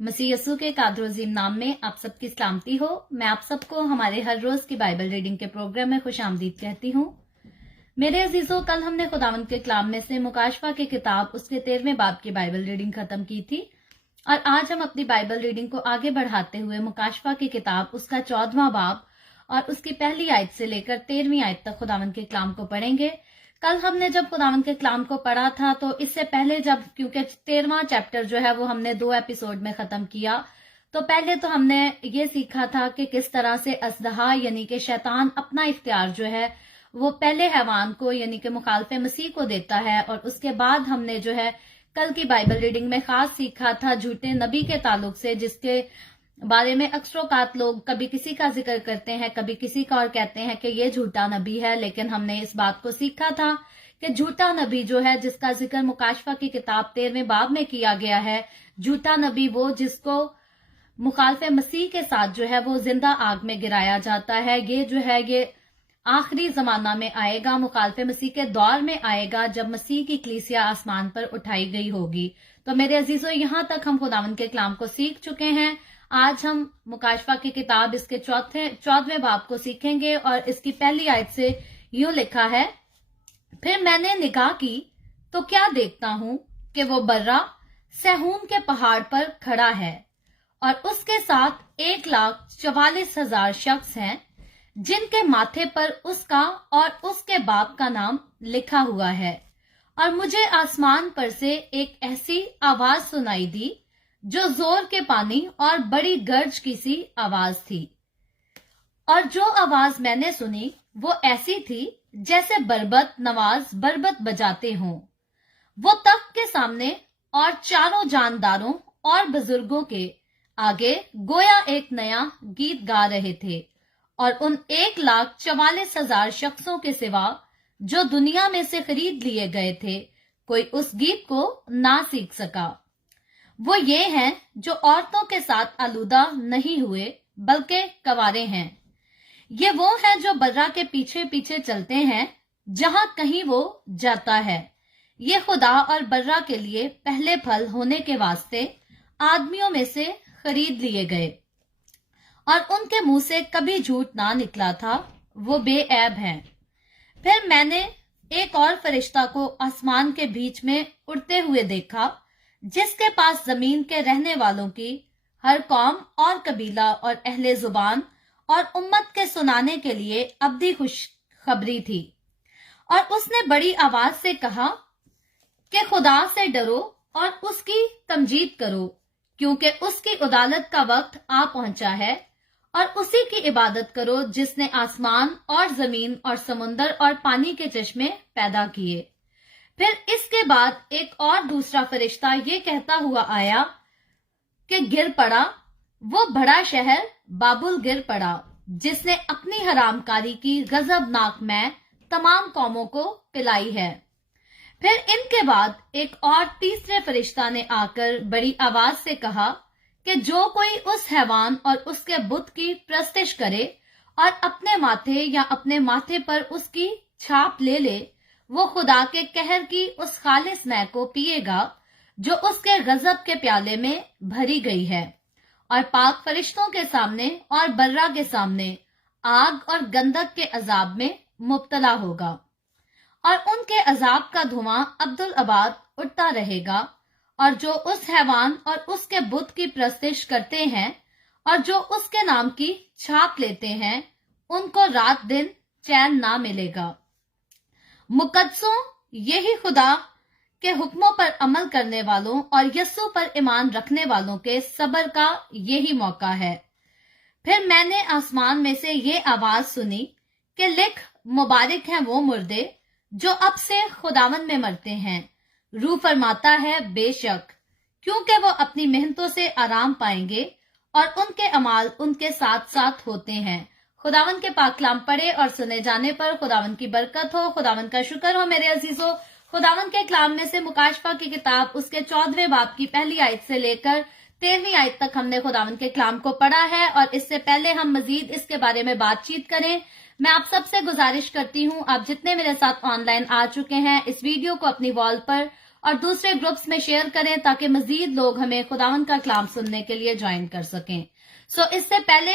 मसीह यसू के कादरोजीम नाम में आप सबकी सलामती हो। मैं आप सबको हमारे हर रोज की बाइबल रीडिंग के प्रोग्राम में खुश आमदीद कहती हूँ। मेरे अजीजों, कल हमने खुदावंद के कलाम में से मुकाशफा की किताब उसके 13वें बाब की बाइबल रीडिंग खत्म की थी और आज हम अपनी बाइबल रीडिंग को आगे बढ़ाते हुए मुकाशफा की किताब उसका 14वां बाब और उसकी पहली आयत से लेकर 13वीं आयत तक खुदावंद के कलाम को पढ़ेंगे। कल हमने जब खुदावंद के कलाम को पढ़ा था तो इससे पहले क्योंकि 13वां चैप्टर जो है वो हमने 2 एपिसोड में खत्म किया, तो पहले तो हमने ये सीखा था कि किस तरह से असदहा यानी कि शैतान अपना इख्तियार जो है वो पहले हैवान को यानी कि मुखालफे मसीह को देता है। और उसके बाद हमने जो है कल की बाइबल रीडिंग में खास सीखा था झूठे नबी के ताल्लुक से, जिसके बारे में अक्सरोकात लोग कभी किसी का जिक्र करते हैं, कभी किसी का और कहते हैं कि ये झूठा नबी है। लेकिन हमने इस बात को सीखा था कि झूठा नबी जो है जिसका जिक्र मुकाशफा की किताब 13वें बाब में किया गया है, झूठा नबी वो जिसको मुखालफे मसीह के साथ जो है वो जिंदा आग में गिराया जाता है। ये जो है ये आखिरी जमाना में आएगा, मुखालफे मसीह के दौर में आएगा जब मसीह की कलीसिया आसमान पर उठाई गई होगी। तो मेरे अजीजों, यहाँ तक हम खुदावंद के कलाम को सीख चुके हैं। आज हम मुकाशफा की किताब इसके 14वें बाब को सीखेंगे और इसकी पहली आयत से यूं लिखा है, फिर मैंने निगाह की तो क्या देखता हूं कि वो बर्रा सहूम के पहाड़ पर खड़ा है और उसके साथ 1,44,000 शख्स हैं जिनके माथे पर उसका और उसके बाप का नाम लिखा हुआ है। और मुझे आसमान पर से एक ऐसी आवाज सुनाई दी जो जोर के पानी और बड़ी गर्ज की सी आवाज थी। और जो आवाज मैंने सुनी वो ऐसी थी जैसे बरबत नवाज बरबत बजाते हों। वो तख्त के सामने और चारों जानदारों और बुजुर्गों के आगे गोया एक नया गीत गा रहे थे और उन 1,44,000 शख्सों के सिवा जो दुनिया में से खरीद लिए गए थे कोई उस गीत को ना सीख सका। वो ये हैं जो औरतों के साथ आलूदा नहीं हुए बल्कि कवारे हैं। ये वो हैं जो बर्रा के पीछे पीछे चलते हैं जहां कहीं वो जाता है। ये खुदा और बर्रा के लिए पहले फल होने के वास्ते आदमियों में से खरीद लिए गए और उनके मुंह से कभी झूठ ना निकला था, वो बेऐब हैं। फिर मैंने एक और फरिश्ता को आसमान के बीच में उड़ते हुए देखा जिसके पास जमीन के रहने वालों की हर कौम और कबीला और अहले जुबान और उम्मत के सुनाने के लिए अब्दी खुशखबरी थी। और उसने बड़ी आवाज से कहा कि खुदा से डरो और उसकी तमजीद करो, क्योंकि उसकी अदालत का वक्त आ पहुंचा है, और उसी की इबादत करो जिसने आसमान और जमीन और समुंदर और पानी के चश्मे पैदा किए। फिर इसके बाद एक और दूसरा फरिश्ता ये कहता हुआ आया कि गिर पड़ा वो बड़ा शहर बाबुल, गिर पड़ा जिसने अपनी हरामकारी की गजबनाक मैं तमाम कौमों को पिलाई है। फिर इनके बाद एक और तीसरे फरिश्ता ने आकर बड़ी आवाज से कहा कि जो कोई उस हैवान और उसके बुत की प्रस्तिश करे और अपने माथे या अपने माथे पर उसकी छाप ले ले, वो खुदा के कहर की उस खालिस मै को पिएगा जो उसके गजब के प्याले में भरी गई है, और पाक फरिश्तों के सामने और बर्रा के सामने आग और गंधक के अजाब में मुब्तला होगा। और उनके अजाब का धुआं अब्दुल अबाद उठता रहेगा। और जो उस हैवान और उसके बुत की प्रस्तिश करते हैं और जो उसके नाम की छाप लेते हैं, उनको रात दिन चैन ना मिलेगा। मुकद्दसों, यही खुदा के हुक्मों पर अमल करने वालों और यस्सु पर ईमान रखने वालों के सब्र का यही मौका है। फिर मैंने आसमान में से ये आवाज सुनी कि लिख, मुबारक हैं वो मुर्दे जो अब से खुदावन में मरते हैं। रूह फरमाता है बेशक, क्योंकि वो अपनी मेहनतों से आराम पाएंगे और उनके अमाल उनके साथ साथ होते हैं। खुदावन के पाक कलाम पढ़े और सुने जाने पर खुदावन की बरकत हो। खुदावन का शुक्र हो मेरे अजीजों। खुदावन के कलाम में से मुकाशफा की किताब उसके 14वें बाब की पहली आयत से लेकर 13वीं आयत तक हमने खुदावन के कलाम को पढ़ा है। और इससे पहले हम मजीद इसके बारे में बातचीत करें, मैं आप सबसे गुजारिश करती हूँ, आप जितने मेरे साथ ऑनलाइन आ चुके हैं, इस वीडियो को अपनी वॉल पर और दूसरे ग्रुप्स में शेयर करें ताकि मजीद लोग हमें खुदावंद का कलाम सुनने के लिए ज्वाइन कर सकें। इससे पहले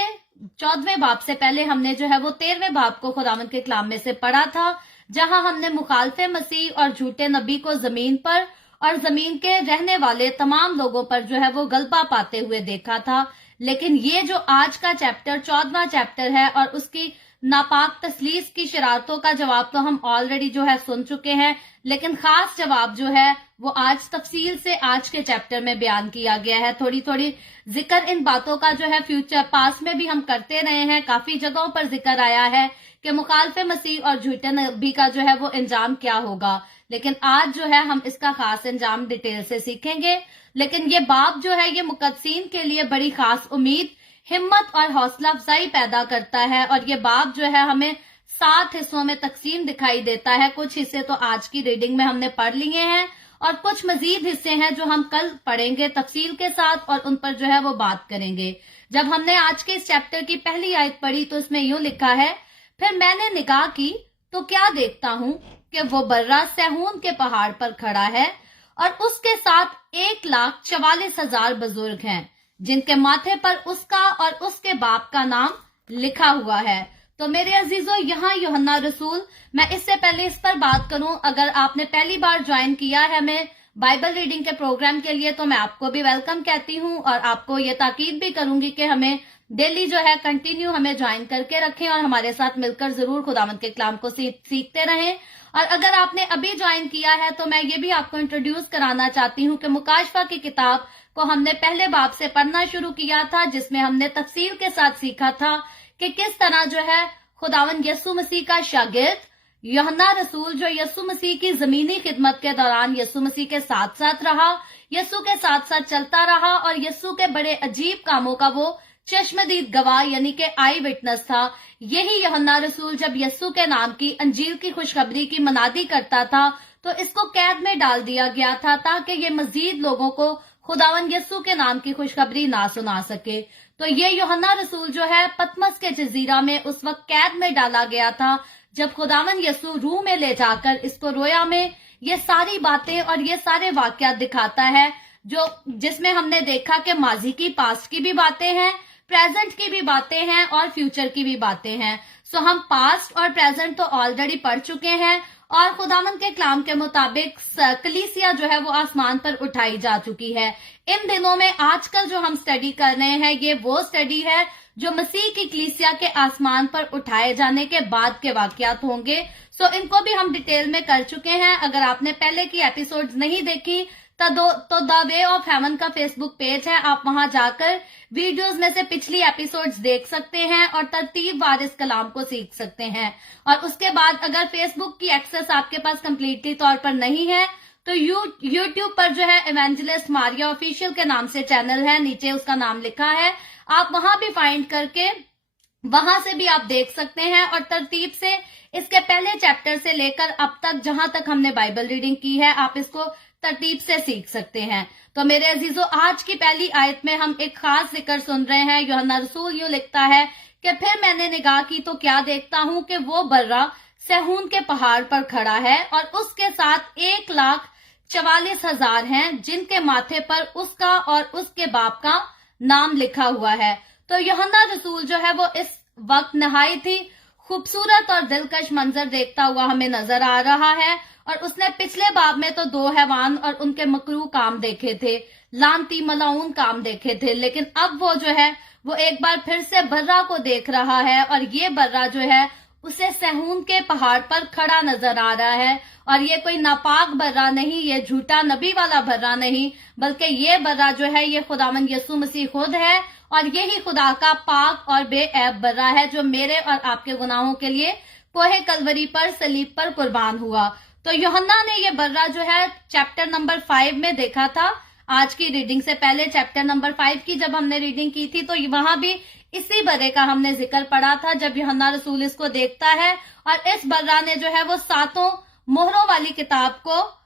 14वें बाब से पहले हमने जो है वो 13वें बाब को खुदावंद के कलाम में से पढ़ा था, जहां हमने मुखालफे मसीह और झूठे नबी को जमीन पर और जमीन के रहने वाले तमाम लोगों पर जो है वो गलबा पाते हुए देखा था। लेकिन ये जो आज का चैप्टर 14वां चैप्टर है और उसकी नापाक तसलीस की शरारतों का जवाब तो हम ऑलरेडी जो है सुन चुके हैं, लेकिन खास जवाब जो है वो आज तफसील से आज के चैप्टर में बयान किया गया है। थोड़ी थोड़ी जिक्र इन बातों का जो है फ्यूचर पास्ट में भी हम करते रहे हैं, काफी जगहों पर जिक्र आया है कि मुखालफे मसीह और झूठे नबी का जो है वो अंजाम क्या होगा, लेकिन आज जो है हम इसका खास अंजाम डिटेल से सीखेंगे। लेकिन ये बाब जो है ये मुकद्दसीन के लिए बड़ी खास उम्मीद, हिम्मत और हौसला अफजाई पैदा करता है। और ये बाब जो है हमें 7 हिस्सों में तकसीम दिखाई देता है। कुछ हिस्से तो आज की रीडिंग में हमने पढ़ लिए हैं और कुछ मजीद हिस्से हैं जो हम कल पढ़ेंगे तफसील के साथ और उन पर जो है वो बात करेंगे। जब हमने आज के इस चैप्टर की पहली आयत पढ़ी तो इसमें यूं लिखा है, फिर मैंने निगाह की तो क्या देखता हूं कि वो बर्रा सहून के पहाड़ पर खड़ा है और उसके साथ 1,44,000 बुजुर्ग हैं, जिनके माथे पर उसका और उसके बाप का नाम लिखा हुआ है। तो मेरे अजीजों, यहाँ यूहन्ना रसूल, मैं इससे पहले इस पर बात करूं, अगर आपने पहली बार ज्वाइन किया है हमें बाइबल रीडिंग के प्रोग्राम के लिए तो मैं आपको भी वेलकम कहती हूं और आपको ये ताकीद भी करूंगी कि हमें डेली जो है कंटिन्यू हमें ज्वाइन करके रखें और हमारे साथ मिलकर जरूर खुदावंद के कलाम को सीखते रहें। और अगर आपने अभी ज्वाइन किया है तो मैं ये भी आपको इंट्रोड्यूस कराना चाहती हूँ कि मुकाशफा की किताब को हमने पहले बाब से पढ़ना शुरू किया था, जिसमें हमने तफसील के साथ सीखा था कि किस तरह जो है खुदावंद यीशु मसीह का शागिर्द यूहन्ना रसूल, जो यीशु मसीह की जमीनी खिदमत के दौरान यीशु मसीह के साथ साथ रहा, यीशु के साथ साथ चलता रहा और यीशु के बड़े अजीब कामों का वो चश्मदीद गवाह यानी कि आई विटनेस था। यही यूहन्ना रसूल जब यीशु के नाम की अंजील की खुशखबरी की मनादी करता था तो इसको कैद में डाल दिया गया था ताकि ये मजीद लोगों को खुदावंद यीशु के नाम की खुशखबरी ना सुना सके। तो ये यूहन्ना रसूल जो है पतमस के जजीरा में उस वक्त कैद में डाला गया था जब खुदावंद यीशु रूह में ले जाकर इसको रोया में ये सारी बातें और ये सारे वाकयात दिखाता है, जो जिसमें हमने देखा कि माजी की पास्ट की भी बातें हैं, प्रेजेंट की भी बातें हैं और फ्यूचर की भी बातें हैं। सो हम पास्ट और प्रेजेंट तो ऑलरेडी पढ़ चुके हैं और खुदावंद के कलाम के मुताबिक कलीसिया जो है वो आसमान पर उठाई जा चुकी है। इन दिनों में आजकल जो हम स्टडी कर रहे हैं ये वो स्टडी है जो मसीह की कलीसिया के आसमान पर उठाए जाने के बाद के वाकयात होंगे। सो इनको भी हम डिटेल में कर चुके हैं। अगर आपने पहले की एपिसोड्स नहीं देखी तो द वे ऑफ हेवन का फेसबुक पेज है, आप वहां जाकर वीडियोस में से पिछली एपिसोड्स देख सकते हैं और तरतीबवार इस कलाम को सीख सकते हैं। और उसके बाद अगर फेसबुक की एक्सेस आपके पास कंप्लीटली तौर पर नहीं है तो यूट्यूब पर जो है इवेंजलिस्ट मारिया ऑफिशियल के नाम से चैनल है, नीचे उसका नाम लिखा है, आप वहां भी फाइंड करके वहां से भी आप देख सकते हैं और तरतीब से इसके पहले चैप्टर से लेकर अब तक जहां तक हमने बाइबल रीडिंग की है आप इसको तरतीब से सीख सकते हैं। तो मेरे अजीजों, आज की पहली आयत में हम एक खास जिक्र सुन रहे हैं। यूहन्ना रसूल यूं लिखता है कि फिर मैंने निगाह की तो क्या देखता हूं कि वो बर्रा सहून के पहाड़ पर खड़ा है और उसके साथ 1,44,000 हैं, जिनके माथे पर उसका और उसके बाप का नाम लिखा हुआ है। तो यूहन्ना रसूल जो है वो इस वक्त नहायत ही खूबसूरत और दिलकश मंजर देखता हुआ हमें नजर आ रहा है। और उसने पिछले बाब में तो 2 हैवान और उनके मकरू काम देखे थे, लानती मलाउन काम देखे थे, लेकिन अब वो जो है वो एक बार फिर से बर्रा को देख रहा है और ये बर्रा जो है उसे सहून के पहाड़ पर खड़ा नजर आ रहा है। और ये कोई नापाक बर्रा नहीं, ये झूठा नबी वाला बर्रा नहीं, बल्कि ये बर्रा जो है ये खुदावंद यीशु मसीह खुद है और यही खुदा का पाक और बेऐब बर्रा है जो मेरे और आपके गुनाहों के लिए कोहे कलवरी पर सलीब पर कुर्बान हुआ। तो यूहन्ना ने ये बर्रा जो है चैप्टर नंबर 5 में देखा था। आज की रीडिंग से पहले चैप्टर नंबर 5 की जब हमने रीडिंग की थी तो वहां भी इसी बर्रे का हमने जिक्र पढ़ा था जब यूहन्ना रसूल इसको देखता है और इस बर्रा ने जो है वो 7 मोहरों वाली किताब को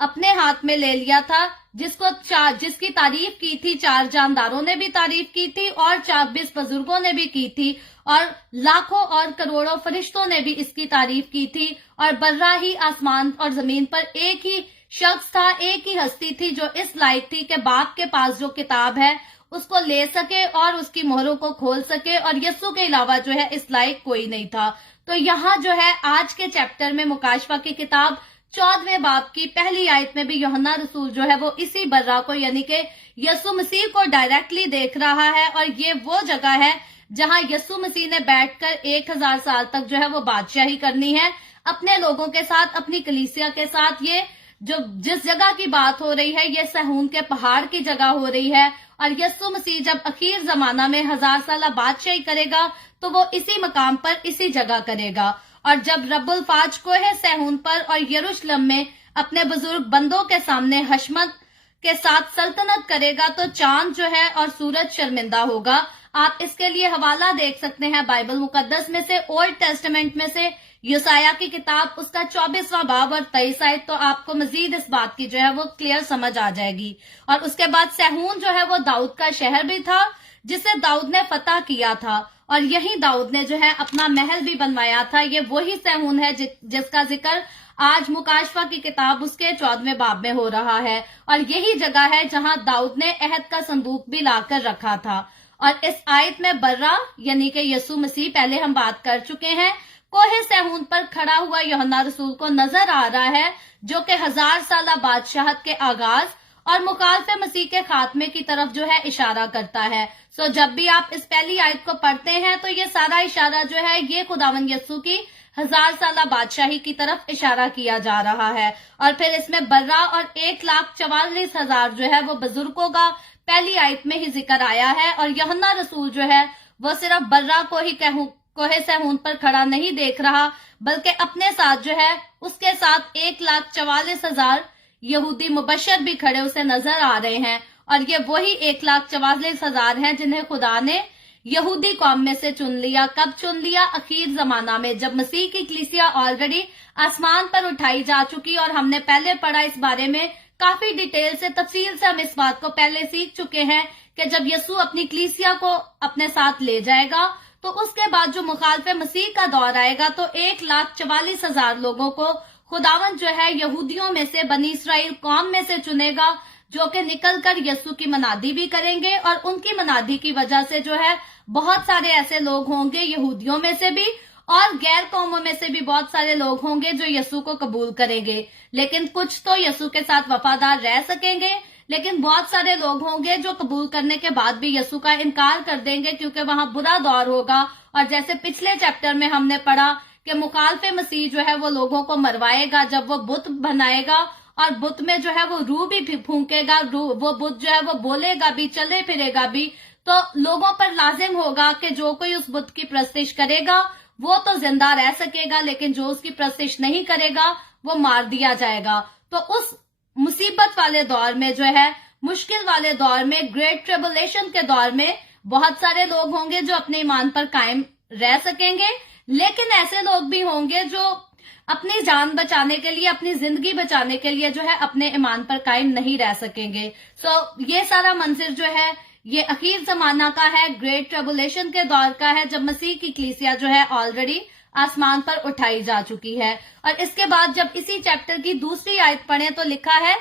अपने हाथ में ले लिया था, जिसकी तारीफ की थी 4 जानदारों ने भी तारीफ की थी और 24 बुजुर्गों ने भी की थी और लाखों और करोड़ों फरिश्तों ने भी इसकी तारीफ की थी। और बर्रा ही आसमान और जमीन पर एक ही शख्स था, एक ही हस्ती थी जो इस लायक थी कि बाप के पास जो किताब है उसको ले सके और उसकी मोहरों को खोल सके, और यस्सु के अलावा जो है इस लायक कोई नहीं था। तो यहाँ जो है आज के चैप्टर में मुकाशफा की किताब 14वें बाब की पहली आयत में भी यूहन्ना रसूल जो है वो इसी बर्रा को यानी कि यस्सु मसीह को डायरेक्टली देख रहा है, और ये वो जगह है जहां यस्सु मसीह ने बैठकर 1000 साल तक जो है वो बादशाही करनी है अपने लोगों के साथ, अपनी कलीसिया के साथ। ये जो जिस जगह की बात हो रही है ये सहून के पहाड़ की जगह हो रही है, और यस्सु मसीह जब अखीर जमाना में 1000 साल बादशाही करेगा तो वो इसी मकाम पर इसी जगह करेगा। और जब रब्बुल फाज को है सहून पर और यरूशलेम में अपने बुजुर्ग बंदों के सामने हशमत के साथ सल्तनत करेगा तो चांद जो है और सूरज शर्मिंदा होगा। आप इसके लिए हवाला देख सकते हैं बाइबल मुकद्दस में से, ओल्ड टेस्टामेंट में से यशायाह की किताब उसका 24वां बाब और 23 आयत, तो आपको मजीद इस बात की जो है वो क्लियर समझ आ जाएगी। और उसके बाद सहून जो है वो दाऊद का शहर भी था जिसे दाऊद ने फतह किया था, और यही दाऊद ने जो है अपना महल भी बनवाया था। ये वही सहून है जिसका जिक्र आज मुकाशफा की किताब उसके 14वें बाब में हो रहा है, और यही जगह है जहां दाऊद ने अहद का संदूक भी लाकर रखा था। और इस आयत में बर्रा यानी कि यस्सु मसीह, पहले हम बात कर चुके हैं, कोहे सहून पर खड़ा हुआ यूहन्ना रसूल को नजर आ रहा है जो कि 1000 साल बादशाहत के आगाज और मुखालफे मसीह के खात्मे की तरफ जो है इशारा करता है। सो जब भी आप इस पहली आयत को पढ़ते हैं तो ये सारा इशारा जो है ये खुदावंद यस्सु की 1000 साल बादशाही की तरफ इशारा किया जा रहा है। और फिर इसमें बर्रा और 1,44,000 जो है वो बुजुर्गों का पहली आयत में ही जिक्र आया है, और यूहन्ना रसूल जो है वो सिर्फ बर्रा को ही कोहे सहून पर खड़ा नहीं देख रहा, बल्कि अपने साथ जो है उसके साथ 1,44,000 यहूदी मुबशर भी खड़े उसे नजर आ रहे हैं। और ये वही 1,44,000 हैं जिन्हें खुदा ने यहूदी कौम में से चुन लिया। कब चुन लिया? अखीर जमाना में, जब मसीह की कलीसिया ऑलरेडी आसमान पर उठाई जा चुकी। और हमने पहले पढ़ा इस बारे में काफी डिटेल से, तफसील से हम इस बात को पहले सीख चुके हैं कि जब यस्सु अपनी कलीसिया को अपने साथ ले जाएगा तो उसके बाद जो मुखालफे मसीह का दौर आएगा तो 1,44,000 लोगों को खुदावंद जो है यहूदियों में से, बनी इसराइल कौम में से चुनेगा, जो कि निकलकर यस्सु की मनादी भी करेंगे। और उनकी मनादी की वजह से जो है बहुत सारे ऐसे लोग होंगे यहूदियों में से भी और गैर कौमों में से भी बहुत सारे लोग होंगे जो यस्सु को कबूल करेंगे। लेकिन कुछ तो यस्सु के साथ वफादार रह सकेंगे, लेकिन बहुत सारे लोग होंगे जो कबूल करने के बाद भी यस्सु का इनकार कर देंगे, क्योंकि वहां बुरा दौर होगा। और जैसे पिछले चैप्टर में हमने पढ़ा कि मुखालफे मसीह जो है वो लोगों को मरवाएगा जब वो बुत बनाएगा, और बुत में जो है वो रूह भी फूंकेगा, वो बुत जो है वो बोलेगा भी, चले फिरेगा भी। तो लोगों पर लाजिम होगा कि जो कोई उस बुत की प्रस्तिश करेगा वो तो जिंदा रह सकेगा, लेकिन जो उसकी प्रस्तिश नहीं करेगा वो मार दिया जाएगा। तो उस मुसीबत वाले दौर में जो है, मुश्किल वाले दौर में, ग्रेट ट्रिबुलेशन के दौर में बहुत सारे लोग होंगे जो अपने ईमान पर कायम रह सकेंगे, लेकिन ऐसे लोग भी होंगे जो अपनी जान बचाने के लिए, अपनी जिंदगी बचाने के लिए जो है अपने ईमान पर कायम नहीं रह सकेंगे। सो ये सारा मंजर जो है ये अखीर जमाना का है, ग्रेट ट्रिबुलेशन के दौर का है, जब मसीह की कलीसिया जो है ऑलरेडी आसमान पर उठाई जा चुकी है। और इसके बाद जब इसी चैप्टर की दूसरी आयत पढ़े तो लिखा है,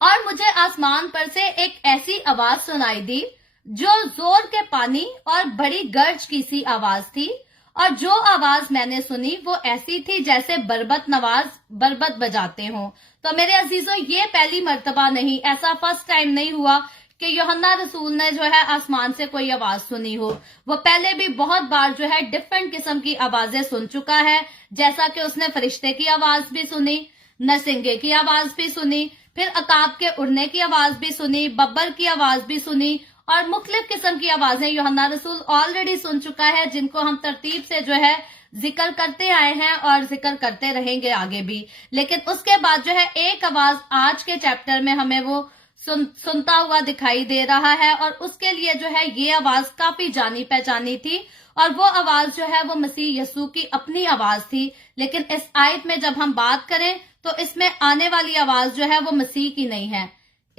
और मुझे आसमान पर से एक ऐसी आवाज सुनाई दी जो जोर के पानी और बड़ी गर्ज की सी आवाज थी, और जो आवाज मैंने सुनी वो ऐसी थी जैसे बरबत बजाते हों। तो मेरे अजीजों, ये पहली मर्तबा नहीं, ऐसा फर्स्ट टाइम नहीं हुआ कि यूहन्ना रसूल ने जो है आसमान से कोई आवाज सुनी हो। वो पहले भी बहुत बार जो है डिफरेंट किस्म की आवाजें सुन चुका है, जैसा कि उसने फरिश्ते की आवाज भी सुनी, नरसिंगे की आवाज भी सुनी, फिर अकाब के उड़ने की आवाज भी सुनी, बब्बर की आवाज भी सुनी, और मुख्तलिफ किस्म की आवाजें यूहन्ना रसूल ऑलरेडी सुन चुका है, जिनको हम तरतीब से जो है जिक्र करते आए हैं और जिक्र करते रहेंगे आगे भी। लेकिन उसके बाद जो है एक आवाज आज के चैप्टर में हमें वो सुनता हुआ दिखाई दे रहा है, और उसके लिए जो है ये आवाज काफी जानी पहचानी थी, और वो आवाज जो है वो मसीह यस्सु की अपनी आवाज थी। लेकिन इस आयत में जब हम बात करें तो इसमें आने वाली आवाज जो है वो मसीह की नहीं है,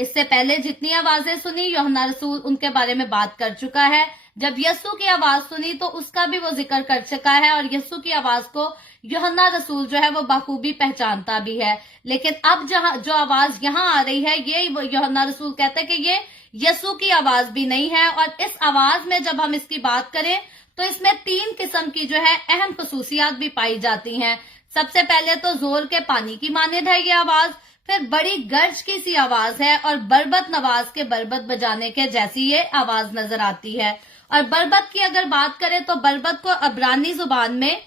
इससे पहले जितनी आवाजें सुनी यूहन्ना रसूल उनके बारे में बात कर चुका है। जब यस्सु की आवाज सुनी तो उसका भी वो जिक्र कर चुका है और यस्सु की आवाज को यूहन्ना रसूल जो है वो बखूबी पहचानता भी है। लेकिन अब जो आवाज यहाँ आ रही है ये यूहन्ना रसूल कहते हैं कि ये यस्सु की आवाज भी नहीं है। और इस आवाज में जब हम इसकी बात करें तो इसमें 3 किस्म की जो है अहम खसूसियात भी पाई जाती हैं। सबसे पहले तो जोर के पानी की मानिंद है ये आवाज, फिर बड़ी गर्ज की सी आवाज है और बरबत नवाज के बरबत बजाने के जैसी ये आवाज नजर आती है। और बरबत की अगर बात करें तो बरबत को अब्रानी जुबान में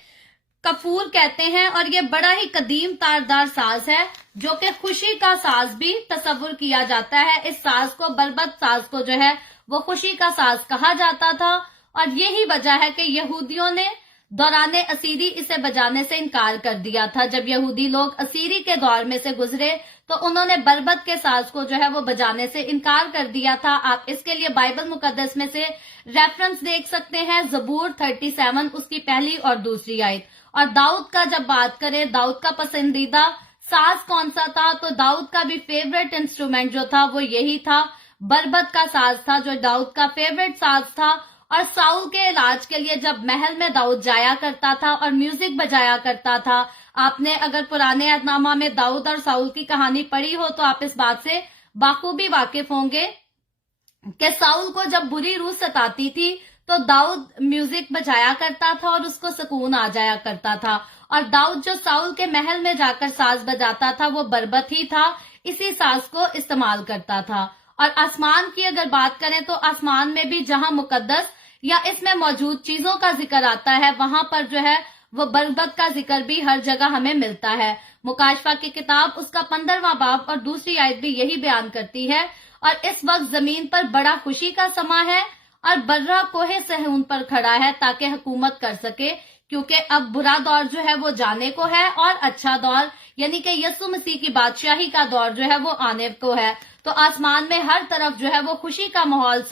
कफूर कहते हैं और ये बड़ा ही कदीम तारदार साज है जो कि खुशी का साज भी तस्वुर किया जाता है। इस साज को बरबत साज को जो है वो खुशी का साज कहा जाता था और यही वजह है कि यहूदियों ने दौराने असीरी इसे बजाने से इनकार कर दिया था। जब यहूदी लोग असीरी के दौर में से गुजरे तो उन्होंने बरबत के साज को जो है वो बजाने से इनकार कर दिया था। आप इसके लिए बाइबल मुकद्दस में से रेफरेंस देख सकते हैं, ज़बूर 37 उसकी पहली और दूसरी आयत। और दाऊद का जब बात करें, दाऊद का पसंदीदा साज कौन सा था, तो दाऊद का भी फेवरेट इंस्ट्रूमेंट जो था वो यही था, बरबत का साज था जो दाऊद का फेवरेट साज था। और साउल के इलाज के लिए जब महल में दाऊद जाया करता था और म्यूजिक बजाया करता था, आपने अगर पुराने अहदनामा में दाऊद और साउल की कहानी पढ़ी हो तो आप इस बात से बाखूबी वाकिफ होंगे कि साउल को जब बुरी रूह सताती थी तो दाऊद म्यूजिक बजाया करता था और उसको सुकून आ जाया करता था। और दाऊद जो साउल के महल में जाकर साज बजाता था वो बरबत ही था, इसी साज को इस्तेमाल करता था। और आसमान की अगर बात करें तो आसमान में भी जहां मुकद्दस या इसमें मौजूद चीजों का जिक्र आता है वहां पर जो है वो बरबत का जिक्र भी हर जगह हमें मिलता है। मुकाशफा की किताब उसका 15वां बाब और दूसरी आयत भी यही बयान करती है। और इस वक्त जमीन पर बड़ा खुशी का समा है और बर्रा कोहे सहून पर खड़ा है ताकि हुकूमत कर सके, क्योंकि अब बुरा दौर जो है वो जाने को है और अच्छा दौर यानी कि यीशु मसीह की बादशाही का दौर जो है वो आने को है। तो आसमान में हर तरफ जो है वो खुशी का माहौल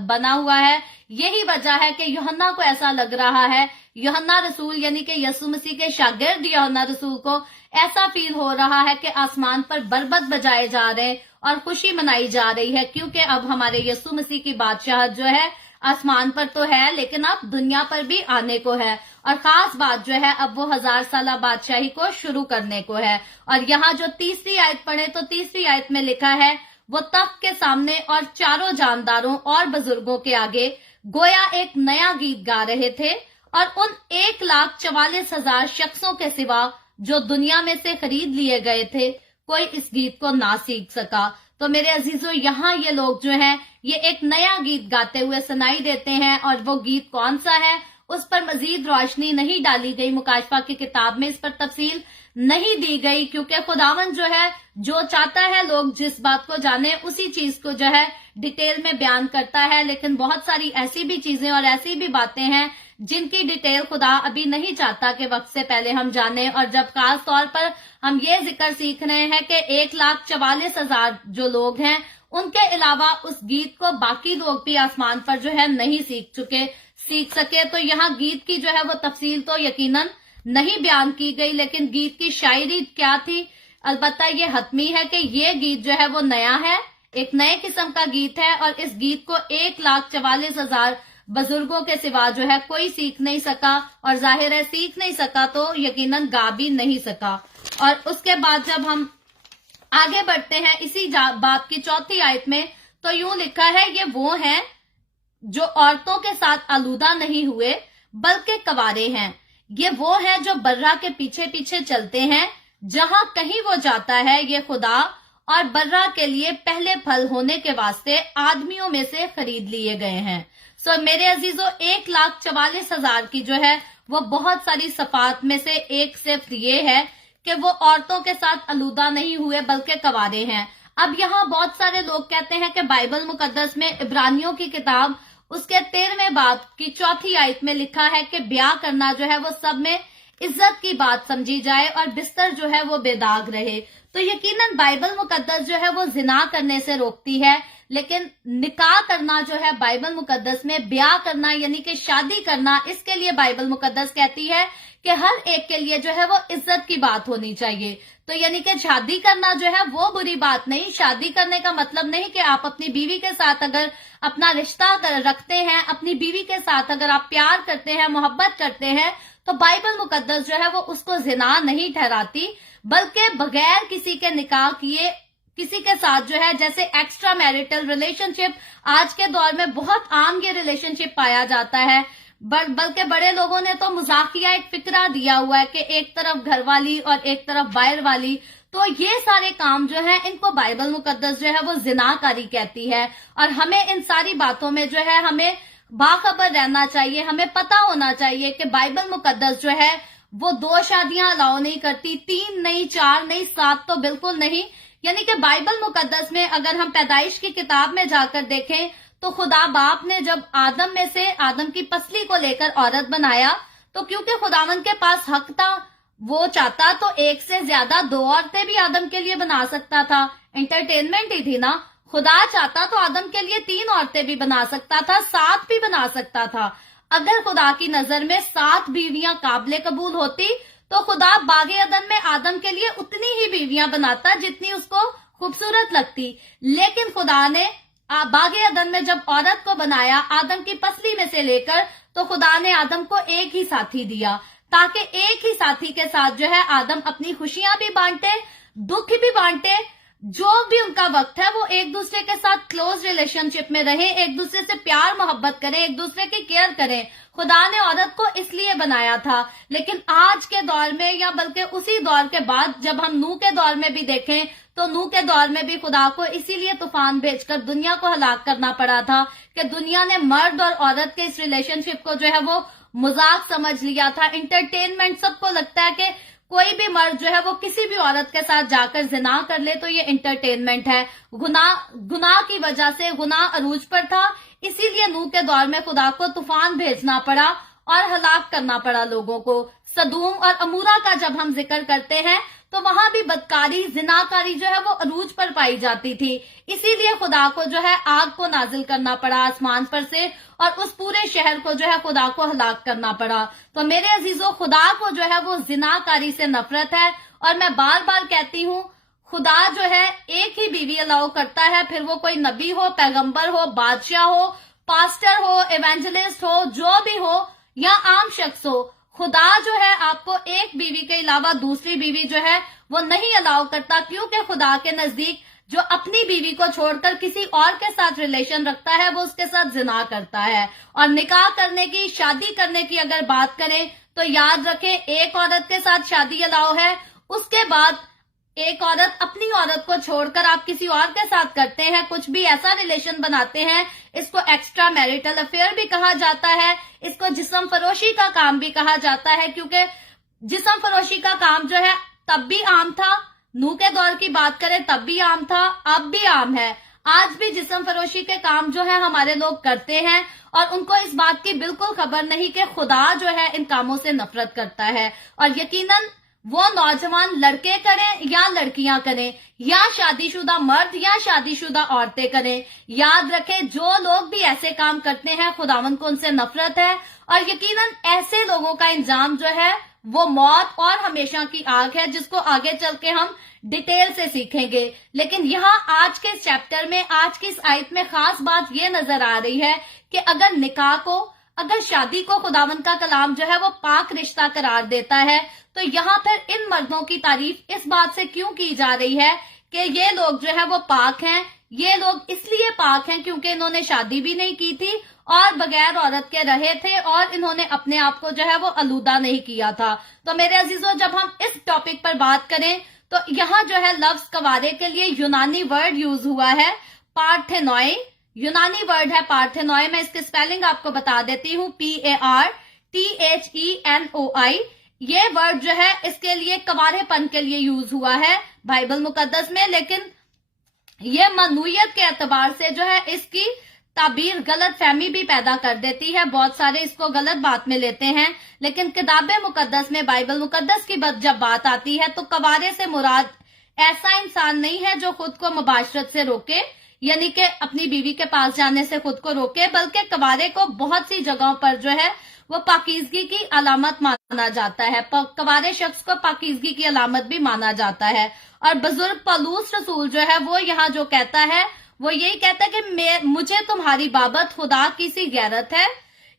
बना हुआ है। यही वजह है कि यूहन्ना को ऐसा लग रहा है, यूहन्ना रसूल यानी कि यीशु मसीह के शागिर्द यूहन्ना रसूल को ऐसा फील हो रहा है कि आसमान पर बरबत बजाए जा रहे हैं और खुशी मनाई जा रही है, क्योंकि अब हमारे यीशु मसीह की बादशाह जो है आसमान पर तो है लेकिन अब दुनिया पर भी आने को है। और खास बात जो है अब वो 1000 साला बादशाही को शुरू करने को है। और यहाँ जो तीसरी आयत पढ़े तो तीसरी आयत में लिखा है, वो तख्त के सामने और चारों जानदारों और बुजुर्गों के आगे गोया एक नया गीत गा रहे थे और उन 1,44,000 शख्सों के सिवा जो दुनिया में से खरीद लिए गए थे कोई इस गीत को ना सीख सका। तो मेरे अजीजों यहाँ ये लोग जो हैं ये एक नया गीत गाते हुए सुनाई देते हैं और वो गीत कौन सा है उस पर मजीद रोशनी नहीं डाली गई। मुकाशफा की किताब में इस पर तफसील नहीं दी गई, क्योंकि खुदावन जो है जो चाहता है लोग जिस बात को जाने उसी चीज को जो है डिटेल में बयान करता है। लेकिन बहुत सारी ऐसी भी चीजें और ऐसी भी बातें हैं जिनकी डिटेल खुदा अभी नहीं चाहता कि वक्त से पहले हम जाने। और जब खास तौर पर हम ये जिक्र सीख रहे हैं कि 1,44,000 जो लोग हैं उनके अलावा उस गीत को बाकी लोग भी आसमान पर जो है नहीं सीख सके, तो यहाँ गीत की जो है वो तफसील तो यकीनन नहीं बयान की गई, लेकिन गीत की शायरी क्या थी अलबत्ता ये हतमी है कि ये गीत जो है वो नया है, एक नए किस्म का गीत है। और इस गीत को 1,44,000 बुजुर्गों के सिवा जो है कोई सीख नहीं सका, और जाहिर है सीख नहीं सका तो यकीनन गा भी नहीं सका। और उसके बाद जब हम आगे बढ़ते हैं इसी बात की चौथी आयत में तो यूं लिखा है, ये वो हैं जो औरतों के साथ आलूदा नहीं हुए बल्कि कवारे हैं। ये वो हैं जो बर्रा के पीछे पीछे चलते हैं, जहां कहीं वो जाता है ये खुदा और बर्रा के लिए पहले फल होने के वास्ते आदमियों में से खरीद लिए गए हैं। सो मेरे अजीजों 1,44,000 की जो है वो बहुत सारी सफात में से एक सिर्फ ये है कि वो औरतों के साथ आलूदा नहीं हुए बल्कि कवारे हैं। अब यहाँ बहुत सारे लोग कहते हैं कि बाइबल मुकद्दस में इब्रानियों की किताब उसके 13वें बाब की चौथी आयत में लिखा है कि ब्याह करना जो है वो सब में इज्जत की बात समझी जाए और बिस्तर जो है वो बेदाग रहे। तो यकीनन बाइबल मुकद्दस जो है वो जिना करने से रोकती है, लेकिन निकाह करना जो है बाइबल मुकद्दस में ब्याह करना यानी कि शादी करना, इसके लिए बाइबल मुकद्दस कहती है कि हर एक के लिए जो है वो इज्जत की बात होनी चाहिए। तो यानी कि शादी करना जो है वो बुरी बात नहीं। शादी करने का मतलब नहीं कि आप अपनी बीवी के साथ अगर अपना रिश्ता रखते हैं, अपनी बीवी के साथ अगर आप प्यार करते हैं, मोहब्बत करते हैं, तो बाइबल मुकद्दस जो है वो उसको जिना नहीं ठहराती, बल्कि बगैर किसी के निकाह किए किसी के साथ जो है, जैसे एक्स्ट्रा मैरिटल रिलेशनशिप आज के दौर में बहुत आम ये रिलेशनशिप पाया जाता है। बल्कि बड़े लोगों ने तो मजाकिया एक फिक्रा दिया हुआ है कि एक तरफ घर वाली और एक तरफ बाहर वाली। तो ये सारे काम जो है इनको बाइबल मुकद्दस जो है वो जिनाकारी कहती है। और हमें इन सारी बातों में जो है हमें बाखबर रहना चाहिए। हमें पता होना चाहिए कि बाइबल मुकद्दस जो है वो 2 शादियां अलाउ नहीं करती, 3 नहीं, 4 नहीं, 7 तो बिल्कुल नहीं। यानी कि बाइबल मुकद्दस में अगर हम पैदाइश की किताब में जाकर देखें तो खुदा बाप ने जब आदम में से आदम की पसली को लेकर औरत बनाया, तो क्योंकि खुदावन के पास हक था, वो चाहता तो 1 से ज्यादा 2 औरतें भी आदम के लिए बना सकता था। एंटरटेनमेंट ही थी ना। खुदा चाहता तो आदम के लिए 3 औरतें भी बना सकता था, 7 भी बना सकता था। अगर खुदा की नजर में 7 बीवियां काबिले कबूल होती तो खुदा बागे अदन में आदम के लिए उतनी ही बीवियां बनाता जितनी उसको खूबसूरत लगती। लेकिन खुदा ने बागे अदन में जब औरत को बनाया आदम की पसली में से लेकर, तो खुदा ने आदम को एक ही साथी दिया, ताकि एक ही साथी के साथ जो है आदम अपनी खुशियां भी बांटे, दुख भी बांटे, जो भी उनका वक्त है वो एक दूसरे के साथ क्लोज रिलेशनशिप में रहे, एक दूसरे से प्यार मोहब्बत करें, एक दूसरे की केयर करें। खुदा ने औरत को इसलिए बनाया था। लेकिन आज के दौर में, या बल्कि उसी दौर के बाद जब हम नूह के दौर में भी देखें, तो नूह के दौर में भी खुदा को इसीलिए तूफान भेजकर दुनिया को हलाक करना पड़ा था कि दुनिया ने मर्द और औरत के इस रिलेशनशिप को जो है वो मजाक समझ लिया था, एंटरटेनमेंट। सबको लगता है कि कोई भी मर्द जो है वो किसी भी औरत के साथ जाकर जिना कर ले तो ये एंटरटेनमेंट है। गुनाह की वजह से गुनाह अरूज पर था, इसीलिए नूह के दौर में खुदा को तूफान भेजना पड़ा और हलाक करना पड़ा लोगों को। सदूम और अमूरा का जब हम जिक्र करते हैं तो वहां भी बदकारी, जिनाकारी जो है वो अरूज पर पाई जाती थी। इसीलिए खुदा को जो है आग को नाजिल करना पड़ा आसमान पर से, और उस पूरे शहर को जो है खुदा को हलाक करना पड़ा। तो मेरे अजीजों, खुदा को जो है वो जिनाकारी से नफरत है। और मैं बार बार कहती हूँ, खुदा जो है एक ही बीवी अलाउ करता है, फिर वो कोई नबी हो, पैगंबर हो, बादशाह हो, पास्टर हो, एवेंजलिस्ट हो, जो भी हो, या आम शख्स हो। खुदा जो है आपको एक बीवी के अलावा दूसरी बीवी जो है वो नहीं अलाउ करता, क्योंकि खुदा के नजदीक जो अपनी बीवी को छोड़कर किसी और के साथ रिलेशन रखता है वो उसके साथ जिना करता है। और निकाह करने की, शादी करने की अगर बात करें तो याद रखें, एक औरत के साथ शादी अलाउ है, उसके बाद एक औरत अपनी औरत को छोड़कर आप किसी और के साथ करते हैं, कुछ भी ऐसा रिलेशन बनाते हैं, इसको एक्स्ट्रा मैरिटल अफेयर भी कहा जाता है, इसको जिस्म फरोशी का काम भी कहा जाता है। क्योंकि जिस्म फरोशी का काम जो है तब भी आम था, नूह के दौर की बात करें तब भी आम था, अब भी आम है। आज भी जिस्म फरोशी के काम जो है हमारे लोग करते हैं, और उनको इस बात की बिल्कुल खबर नहीं कि खुदा जो है इन कामों से नफरत करता है। और यकीनन वो नौजवान लड़के करें या लड़कियां करें, या शादीशुदा मर्द या शादीशुदा औरतें करें, याद रखें जो लोग भी ऐसे काम करते हैं खुदावंद को उनसे नफरत है। और यकीनन ऐसे लोगों का इंजाम जो है वो मौत और हमेशा की आग है, जिसको आगे चल के हम डिटेल से सीखेंगे। लेकिन यहाँ आज के चैप्टर में, आज की इस आयत में खास बात ये नजर आ रही है कि अगर निकाह को, अगर शादी को खुदावंद का कलाम जो है वो पाक रिश्ता करार देता है, तो यहाँ फिर इन मर्दों की तारीफ इस बात से क्यों की जा रही है कि ये लोग जो है वो पाक हैं। ये लोग इसलिए पाक हैं क्योंकि इन्होंने शादी भी नहीं की थी और बगैर औरत के रहे थे, और इन्होंने अपने आप को जो है वो आलूदा नहीं किया था। तो मेरे अजीजों, जब हम इस टॉपिक पर बात करें तो यहाँ जो है लफ्ज कवारे के लिए यूनानी वर्ड यूज हुआ है, पार्थेनोई। यूनानी वर्ड है पार्थेनोई। मैं इसकी स्पेलिंग आपको बता देती हूँ, PARTHENOI। ये वर्ड जो है इसके लिए कवारेपन के लिए यूज हुआ है बाइबल मुकद्दस में। लेकिन ये मनुयत के एतबार से जो है इसकी ताबीर गलत फहमी भी पैदा कर देती है। बहुत सारे इसको गलत बात में लेते हैं। लेकिन किताब मुकद्दस में, बाइबल मुकद्दस की जब बात आती है तो कवारे से मुराद ऐसा इंसान नहीं है जो खुद को मुबाशरत से रोके, यानी कि अपनी बीवी के पास जाने से खुद को रोके, बल्कि कवारे को बहुत सी जगहों पर जो है वो पाकीज़गी की अलामत माना जाता है, कवारे शख्स को पाकीज़गी की अलामत भी माना जाता है। और बुजुर्ग पौलुस रसूल जो है वो यहाँ जो कहता है वो यही कहता है कि मुझे तुम्हारी बाबत खुदा की सी गैरत है।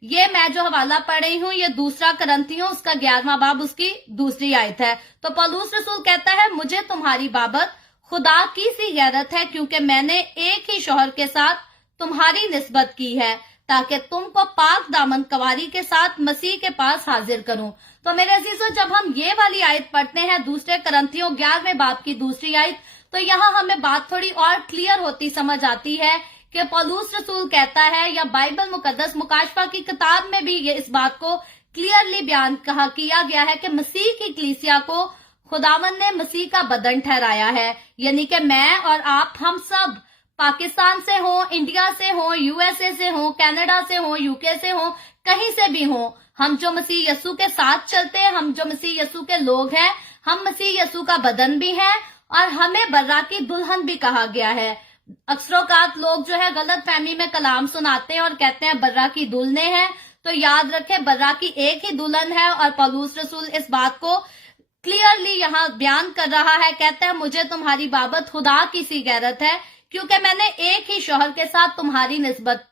ये मैं जो हवाला पढ़ रही हूँ ये दूसरा करंथियों उसका 11वां बाब उसकी दूसरी आयत है। तो पौलुस रसूल कहता है मुझे तुम्हारी बाबत खुदा की सी गैरत है, क्योंकि मैंने एक ही शौहर के साथ तुम्हारी निस्बत की है, ताकि तुमको पाक दामन कवारी के साथ मसीह के पास हाजिर करूं। तो मेरे अजीजों, जब हम ये वाली आयत पढ़ते हैं दूसरे करंथियों 11वें बाब की दूसरी आयत, तो यहाँ हमें बात थोड़ी और क्लियर होती समझ आती है कि पौलुस रसूल कहता है, या बाइबल मुकद्दस मुकाशफा की किताब में भी ये इस बात को क्लियरली बयान किया गया है कि मसीह की कलीसिया को खुदावन ने मसीह का बदन ठहराया है। यानी कि मैं और आप, हम सब पाकिस्तान से हो, इंडिया से हो, यूएसए से हो, कनाडा से हो, यूके से हो, कहीं से भी हो, हम जो मसीह यस्सु के साथ चलते हैं, हम जो मसीह यस्सु के लोग हैं, हम मसीह यस्सु का बदन भी हैं और हमें बर्रा की दुल्हन भी कहा गया है। अक्सरोकात लोग जो है गलत फहमी में कलाम सुनाते हैं और कहते हैं बर्रा की दुल्हने हैं। तो याद रखें, बर्रा की एक ही दुल्हन है और पौलुस रसूल इस बात को क्लियरली यहाँ बयान कर रहा है। कहते हैं मुझे तुम्हारी बाबत खुदा की सी गैरत है, क्योंकि मैंने एक ही शौहर के साथ तुम्हारी निस्बत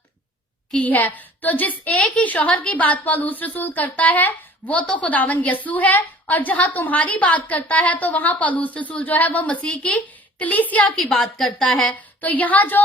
की है। तो जिस एक ही शौहर की बात पौलुस रसूल करता है वो तो खुदावन यस्सु है, और जहां तुम्हारी बात करता है तो वहां पौलुस रसूल जो है वो मसीह की कलीसिया की बात करता है। तो यहाँ जो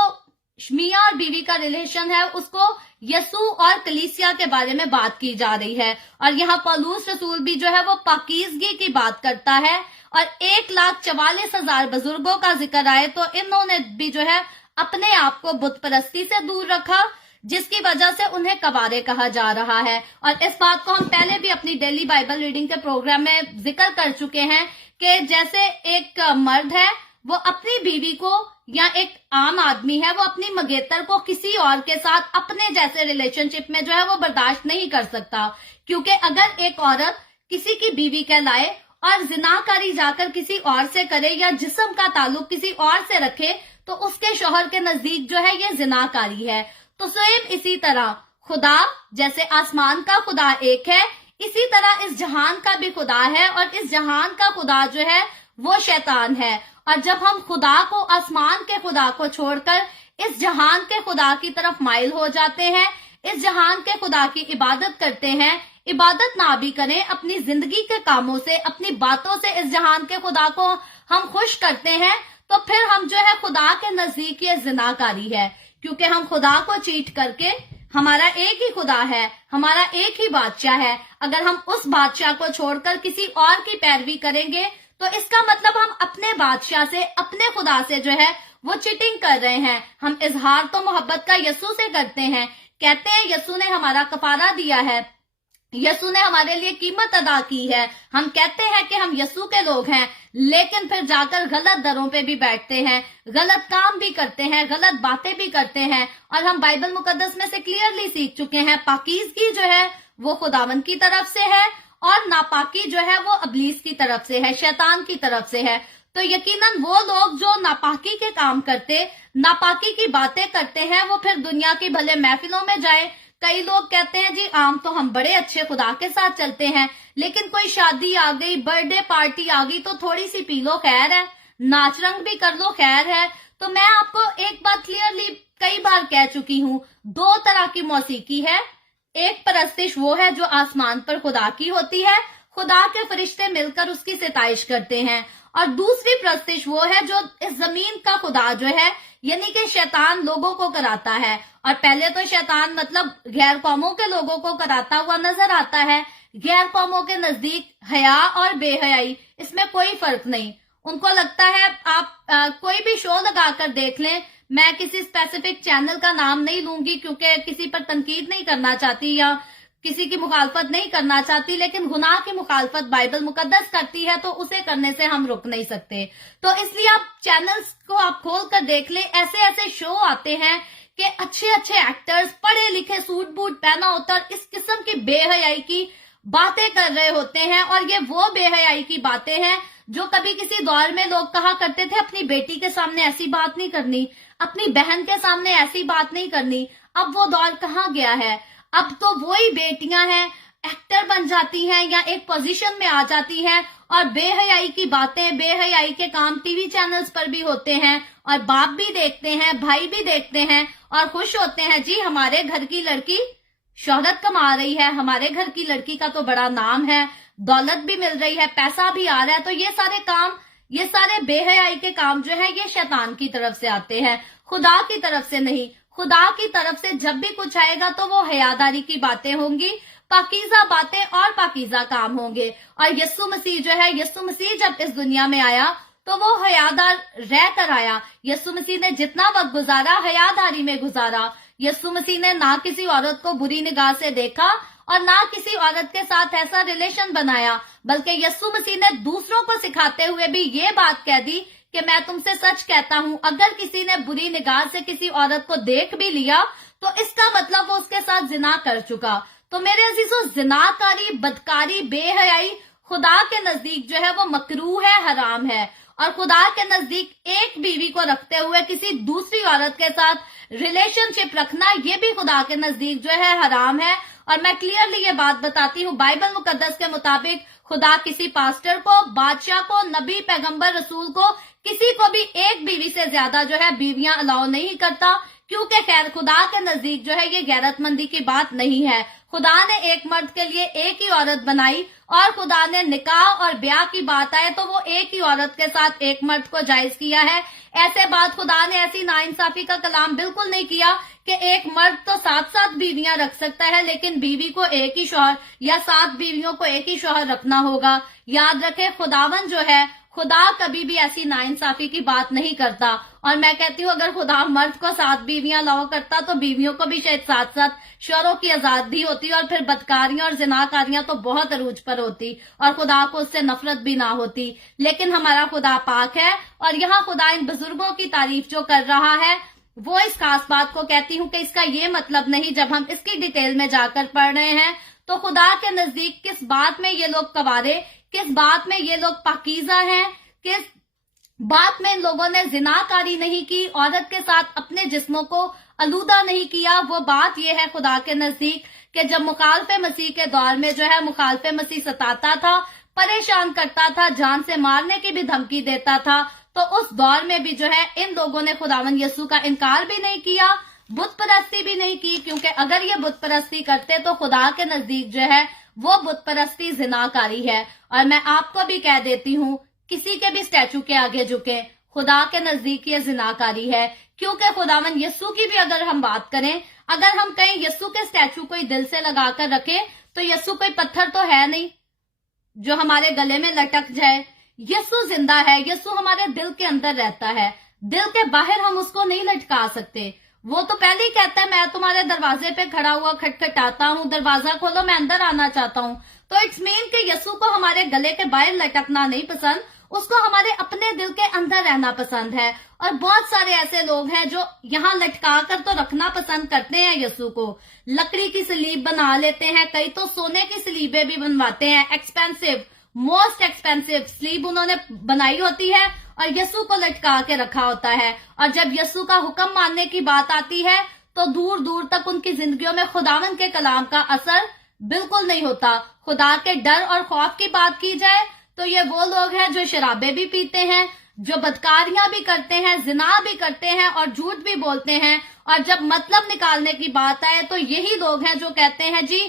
मियां और बीवी का रिलेशन है उसको यस्सु और कलीसिया के बारे में बात की जा रही है। और यहाँ पौलुस रसूल भी जो है वो पाकीज़गी की बात करता है। और 1,44,000 बुजुर्गों का जिक्र आए तो इन्होंने भी जो है अपने आप को बुत परस्ती से दूर रखा, जिसकी वजह से उन्हें कवारे कहा जा रहा है। और इस बात को हम पहले भी अपनी डेली बाइबल रीडिंग के प्रोग्राम में जिक्र कर चुके हैं कि जैसे एक मर्द है वो अपनी बीवी को, या एक आम आदमी है वो अपनी मंगेतर को किसी और के साथ अपने जैसे रिलेशनशिप में जो है वो बर्दाश्त नहीं कर सकता। क्योंकि अगर एक औरत किसी की बीवी कहलाए और जिनाकारी जाकर किसी और से करे या जिस्म का ताल्लुक किसी और से रखे तो उसके शौहर के नजदीक जो है ये जिनाकारी है। तो स्वयं इसी तरह खुदा, जैसे आसमान का खुदा एक है, इसी तरह इस जहान का भी खुदा है, और इस जहान का खुदा जो है वो शैतान है। और जब हम खुदा को, आसमान के खुदा को छोड़कर इस जहान के खुदा की तरफ माइल हो जाते हैं, इस जहान के खुदा की इबादत करते हैं, इबादत ना भी करें, अपनी जिंदगी के कामों से, अपनी बातों से इस जहान के खुदा को हम खुश करते हैं, तो फिर हम जो है खुदा के नजदीक ये जिनाकारी है। क्योंकि हम खुदा को चीट करके, हमारा एक ही खुदा है, हमारा एक ही बादशाह है, अगर हम उस बादशाह को छोड़कर किसी और की पैरवी करेंगे तो इसका मतलब हम अपने बादशाह से, अपने खुदा से जो है वो चीटिंग कर रहे हैं। हम इजहार तो मोहब्बत का यस्सु से करते हैं, कहते हैं यस्सु ने हमारा कफारा दिया है, यस्सु ने हमारे लिए कीमत अदा की है, हम कहते हैं कि हम यस्सु के लोग हैं, लेकिन फिर जाकर गलत दरों पे भी बैठते हैं, गलत काम भी करते हैं, गलत बातें भी करते हैं। और हम बाइबल मुकद्दस में से क्लियरली सीख चुके हैं पाकीज़गी जो है वो खुदावन की तरफ से है, और नापाकी जो है वो अबलीस की तरफ से है, शैतान की तरफ से है। तो यकीनन वो लोग जो नापाकी के काम करते, नापाकी की बातें करते हैं, वो फिर दुनिया की भले महफिलों में जाए। कई लोग कहते हैं जी आम तो हम बड़े अच्छे खुदा के साथ चलते हैं, लेकिन कोई शादी आ गई, बर्थडे पार्टी आ गई तो थोड़ी सी पी लो खैर है, नाच रंग भी कर लो खैर है। तो मैं आपको एक बात क्लियरली कई बार कह चुकी हूँ, दो तरह की मौसीकी है। एक परस्तिश वो है जो आसमान पर खुदा की होती है, खुदा के फरिश्ते मिलकर उसकी सिताइश करते हैं, और दूसरी परस्तिश वो है जो इस जमीन का खुदा जो है यानी कि शैतान लोगों को कराता है। और पहले तो शैतान मतलब गैर कौमों के लोगों को कराता हुआ नजर आता है। गैर कौमों के नजदीक हया और बेहयाई इसमें कोई फर्क नहीं, उनको लगता है आप कोई भी शो लगाकर देख लें। मैं किसी स्पेसिफिक चैनल का नाम नहीं लूंगी क्योंकि किसी पर तनकीद नहीं करना चाहती या किसी की मुखालफत नहीं करना चाहती, लेकिन गुनाह की मुखालफत बाइबल मुकद्दस करती है तो उसे करने से हम रुक नहीं सकते। तो इसलिए आप चैनल्स को आप खोल कर देख लें, ऐसे ऐसे शो आते हैं कि अच्छे अच्छे एक्टर्स पढ़े लिखे सूट बूट पहना होता है, इस किस्म की बेहयाई की बातें कर रहे होते हैं। और ये वो बेहयाई की बातें हैं जो कभी किसी दौर में लोग कहा करते थे अपनी बेटी के सामने ऐसी बात नहीं करनी, अपनी बहन के सामने ऐसी बात नहीं करनी। अब वो दौर कहाँ गया है? अब तो वही बेटियां हैं, एक्टर बन जाती हैं या एक पोजीशन में आ जाती हैं और बेहयाई की बातें, बेहयाई के काम टीवी चैनल्स पर भी होते हैं और बाप भी देखते हैं, भाई भी देखते हैं और खुश होते हैं, जी हमारे घर की लड़की शोहरत कमा रही है, हमारे घर की लड़की का तो बड़ा नाम है, दौलत भी मिल रही है, पैसा भी आ रहा है। तो ये सारे काम, ये सारे बेहयाई के काम जो है ये शैतान की तरफ से आते हैं, खुदा की तरफ से नहीं। खुदा की तरफ से जब भी कुछ आएगा तो वो हयादारी की बातें होंगी, पाकीज़ा बातें और पाकीज़ा काम होंगे। और यीशु मसीह जो है, यीशु मसीह जब इस दुनिया में आया तो वो हयादार रह कर आया। यीशु मसीह ने जितना वक्त गुजारा हयादारी में गुजारा। यीशु मसीह ने ना किसी औरत को बुरी निगाह से देखा और ना किसी औरत के साथ ऐसा रिलेशन बनाया, बल्कि यीशु मसीह ने दूसरों को सिखाते हुए भी ये बात कह दी कि मैं तुमसे सच कहता हूं, अगर किसी ने बुरी निगाह से किसी औरत को देख भी लिया तो इसका मतलब वो उसके साथ जिना कर चुका। तो मेरे अजीजों, जिनाकारी, बदकारी, बेहयाई खुदा के नजदीक जो है वो मकरूह है, हराम है। और खुदा के नजदीक एक बीवी को रखते हुए किसी दूसरी औरत के साथ रिलेशनशिप रखना, ये भी खुदा के नजदीक जो है हराम है। और मैं क्लियरली ये बात बताती हूँ, बाइबल मुकद्दस के मुताबिक खुदा किसी पास्टर को, बादशाह को, नबी, पैगंबर, रसूल को, किसी को भी एक बीवी से ज्यादा जो है बीवियां अलाउ नहीं करता, क्योंकि खैर खुदा के नजदीक जो है ये गैरतमंदी की बात नहीं है। खुदा ने एक मर्द के लिए एक ही औरत बनाई और खुदा ने निकाह और ब्याह की बात आए तो वो एक ही औरत के साथ एक मर्द को जायज किया है। ऐसे बात खुदा ने ऐसी नाइंसाफी का कलाम बिल्कुल नहीं किया कि एक मर्द तो 7-7 बीवियां रख सकता है लेकिन बीवी को एक ही शौहर या 7 बीवियों को एक ही शौहर रखना होगा। याद रखे, खुदावन जो है, खुदा कभी भी ऐसी नाइंसाफी की बात नहीं करता। और मैं कहती हूँ अगर खुदा मर्द को 7 बीवियां अलाउ करता तो बीवियों को भी शायद 7-7 शौहरों की आजादी होती और फिर बदकारियां और जिनाकारियां तो बहुत अरूज पर होती और खुदा को उससे नफरत भी ना होती। लेकिन हमारा खुदा पाक है और यहाँ खुदा इन बुजुर्गों की तारीफ जो कर रहा है वो इस खास बात को कहती हूँ कि इसका ये मतलब नहीं, जब हम इसकी डिटेल में जाकर पढ़ रहे हैं तो खुदा के नजदीक किस बात में ये लोग कवारे, किस बात में ये लोग पाकीज़ा हैं, किस बात में इन लोगों ने जिनाकारी नहीं की, औरत के साथ अपने जिस्मों को अलूदा नहीं किया। वो बात ये है खुदा के नजदीक कि जब मुखालफे मसीह के दौर में जो है मुखालफे मसीह सताता था, परेशान करता था, जान से मारने की भी धमकी देता था, तो उस दौर में भी जो है इन लोगों ने खुदावन यीशु का इनकार भी नहीं किया, बुत परस्ती भी नहीं की, क्योंकि अगर ये बुत परस्ती करते तो खुदा के नजदीक जो है वो बुत परस्ती जिनाकारी है। और मैं आपको भी कह देती हूँ, किसी के भी स्टैचू के आगे झुके, खुदा के नजदीक ये जिनाकारी है। क्योंकि खुदावन यीशु की भी अगर हम बात करें, अगर हम कहीं यीशु के स्टैचू को दिल से लगाकर रखें तो यीशु कोई पत्थर तो है नहीं जो हमारे गले में लटक जाए। यीशु जिंदा है, यीशु हमारे दिल के अंदर रहता है, दिल के बाहर हम उसको नहीं लटका सकते। वो तो पहले ही कहता है मैं तुम्हारे दरवाजे पे खड़ा हुआ खटखटाता हूँ, दरवाजा खोलो, मैं अंदर आना चाहता हूँ। तो इट्स मीन कि यीशु को हमारे गले के बाहर लटकना नहीं पसंद, उसको हमारे अपने दिल के अंदर रहना पसंद है। और बहुत सारे ऐसे लोग हैं जो यहाँ लटका कर तो रखना पसंद करते हैं यीशु को, लकड़ी की सलीब बना लेते हैं, कई तो सोने की सलीबें भी बनवाते हैं, एक्सपेंसिव, मोस्ट एक्सपेंसिव स्लीब उन्होंने बनाई होती है और यीशु को लटका के रखा होता है। और जब यीशु का हुक्म मानने की बात आती है तो दूर दूर तक उनकी जिंदगियों में खुदावन के कलाम का असर बिल्कुल नहीं होता। खुदा के डर और खौफ की बात की जाए तो ये वो लोग हैं जो शराबें भी पीते हैं, जो बदकारियां भी करते हैं, जिना भी करते हैं और झूठ भी बोलते हैं। और जब मतलब निकालने की बात आए तो यही लोग हैं जो कहते हैं जी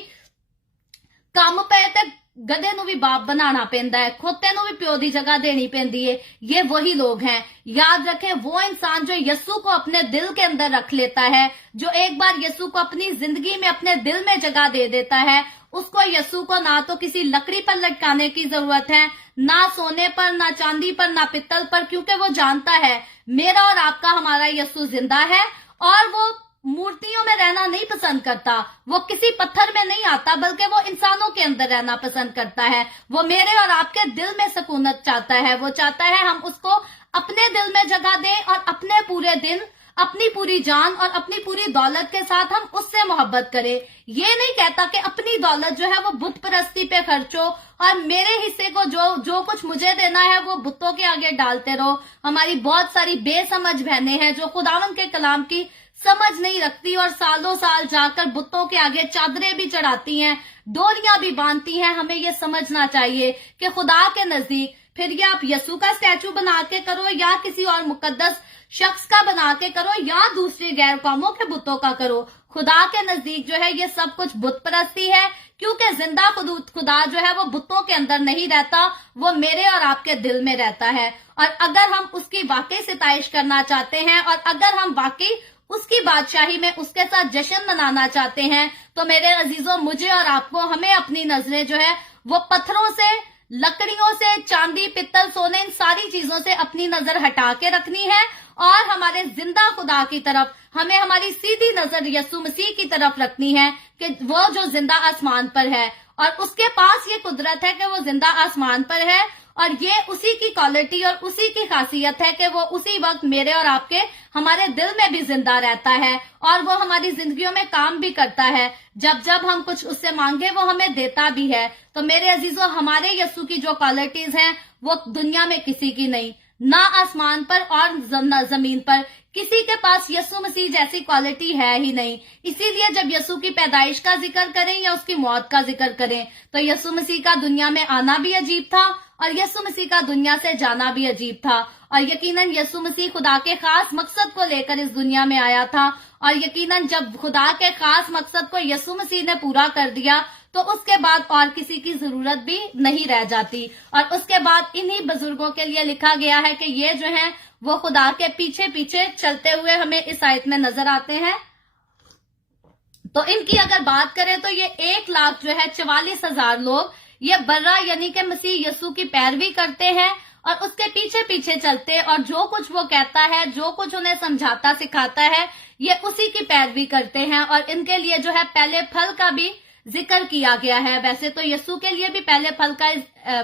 काम पे ते गधे नू भी बाप बनाना पेंदा है, खोते नू भी प्यो दी जगह देनी पेंदी है। ये वही लोग हैं। याद रखें, वो इंसान जो यीशु को अपने दिल के अंदर रख लेता है, जो एक बार यीशु को अपनी जिंदगी में अपने दिल में जगह दे देता है, उसको यीशु को ना तो किसी लकड़ी पर लटकाने की जरूरत है, ना सोने पर, ना चांदी पर, ना पित्तल पर, क्योंकि वो जानता है मेरा और आपका हमारा यीशु जिंदा है और वो मूर्तियों में रहना नहीं पसंद करता, वो किसी पत्थर में नहीं आता, बल्कि वो इंसानों के अंदर रहना पसंद करता है। वो मेरे और आपके दिल में सुकूनत चाहता है, वो चाहता है हम उसको अपने दिल में जगह दें और अपने पूरे दिन, अपनी पूरी जान और अपनी पूरी दौलत के साथ हम उससे मोहब्बत करें। ये नहीं कहता कि अपनी दौलत जो है वो बुत परस्ती पे खर्चो और मेरे हिस्से को जो कुछ मुझे देना है वो बुतों के आगे डालते रहो। हमारी बहुत सारी बेसमझ बहनें हैं जो खुदावन के कलाम की समझ नहीं रखती और सालों साल जाकर बुतों के आगे चादरें भी चढ़ाती हैं, डोरियां भी बांधती हैं। हमें ये समझना चाहिए कि खुदा के नजदीक फिर ये आप यीशु का स्टैचू बना के करो या किसी और मुकद्दस शख्स का बना के करो या दूसरे गैर कौमों के बुतों का करो, खुदा के नजदीक जो है ये सब कुछ बुत परस्ती है, क्योंकि जिंदा खुदा जो है वो बुतों के अंदर नहीं रहता, वो मेरे और आपके दिल में रहता है। और अगर हम उसकी वाकई सिताइश करना चाहते हैं और अगर हम वाकई उसकी बादशाही में उसके साथ जश्न मनाना चाहते हैं, तो मेरे अजीजों, मुझे और आपको, हमें अपनी नजरें जो है वो पत्थरों से, लकड़ियों से, चांदी, पित्तल, सोने, इन सारी चीजों से अपनी नजर हटा के रखनी है और हमारे जिंदा खुदा की तरफ हमें हमारी सीधी नजर यीशु मसीह की तरफ रखनी है कि वो जो जिंदा आसमान पर है और उसके पास ये कुदरत है कि वो जिंदा आसमान पर है और ये उसी की क्वालिटी और उसी की खासियत है कि वो उसी वक्त मेरे और आपके हमारे दिल में भी जिंदा रहता है और वो हमारी जिंदगियों में काम भी करता है। जब जब हम कुछ उससे मांगे वो हमें देता भी है। तो मेरे अजीजों, हमारे यीशु की जो क्वालिटीज हैं वो दुनिया में किसी की नहीं, ना आसमान पर और न जमीन पर, किसी के पास यीशु मसीह जैसी क्वालिटी है ही नहीं। इसीलिए जब यीशु की पैदाइश का जिक्र करें या उसकी मौत का जिक्र करें तो यीशु मसीह का दुनिया में आना भी अजीब था और यीशु मसीह का दुनिया से जाना भी अजीब था। और यकीनन यीशु मसीह खुदा के खास मकसद को लेकर इस दुनिया में आया था और यकीनन जब खुदा के खास मकसद को यीशु मसीह ने पूरा कर दिया तो उसके बाद और किसी की जरूरत भी नहीं रह जाती। और उसके बाद इन्हीं बुजुर्गों के लिए लिखा गया है कि ये जो है वो खुदा के पीछे पीछे चलते हुए हमें इस आयत में नजर आते हैं। तो इनकी अगर बात करें तो ये 1,44,000 लोग ये बर्रा यानी कि मसीह यीशु की पैरवी करते हैं और उसके पीछे पीछे चलते और जो कुछ वो कहता है, जो कुछ उन्हें समझाता सिखाता है, ये उसी की पैरवी करते हैं। और इनके लिए जो है पहले फल का भी जिक्र किया गया है। वैसे तो यीशु के लिए भी पहले फल का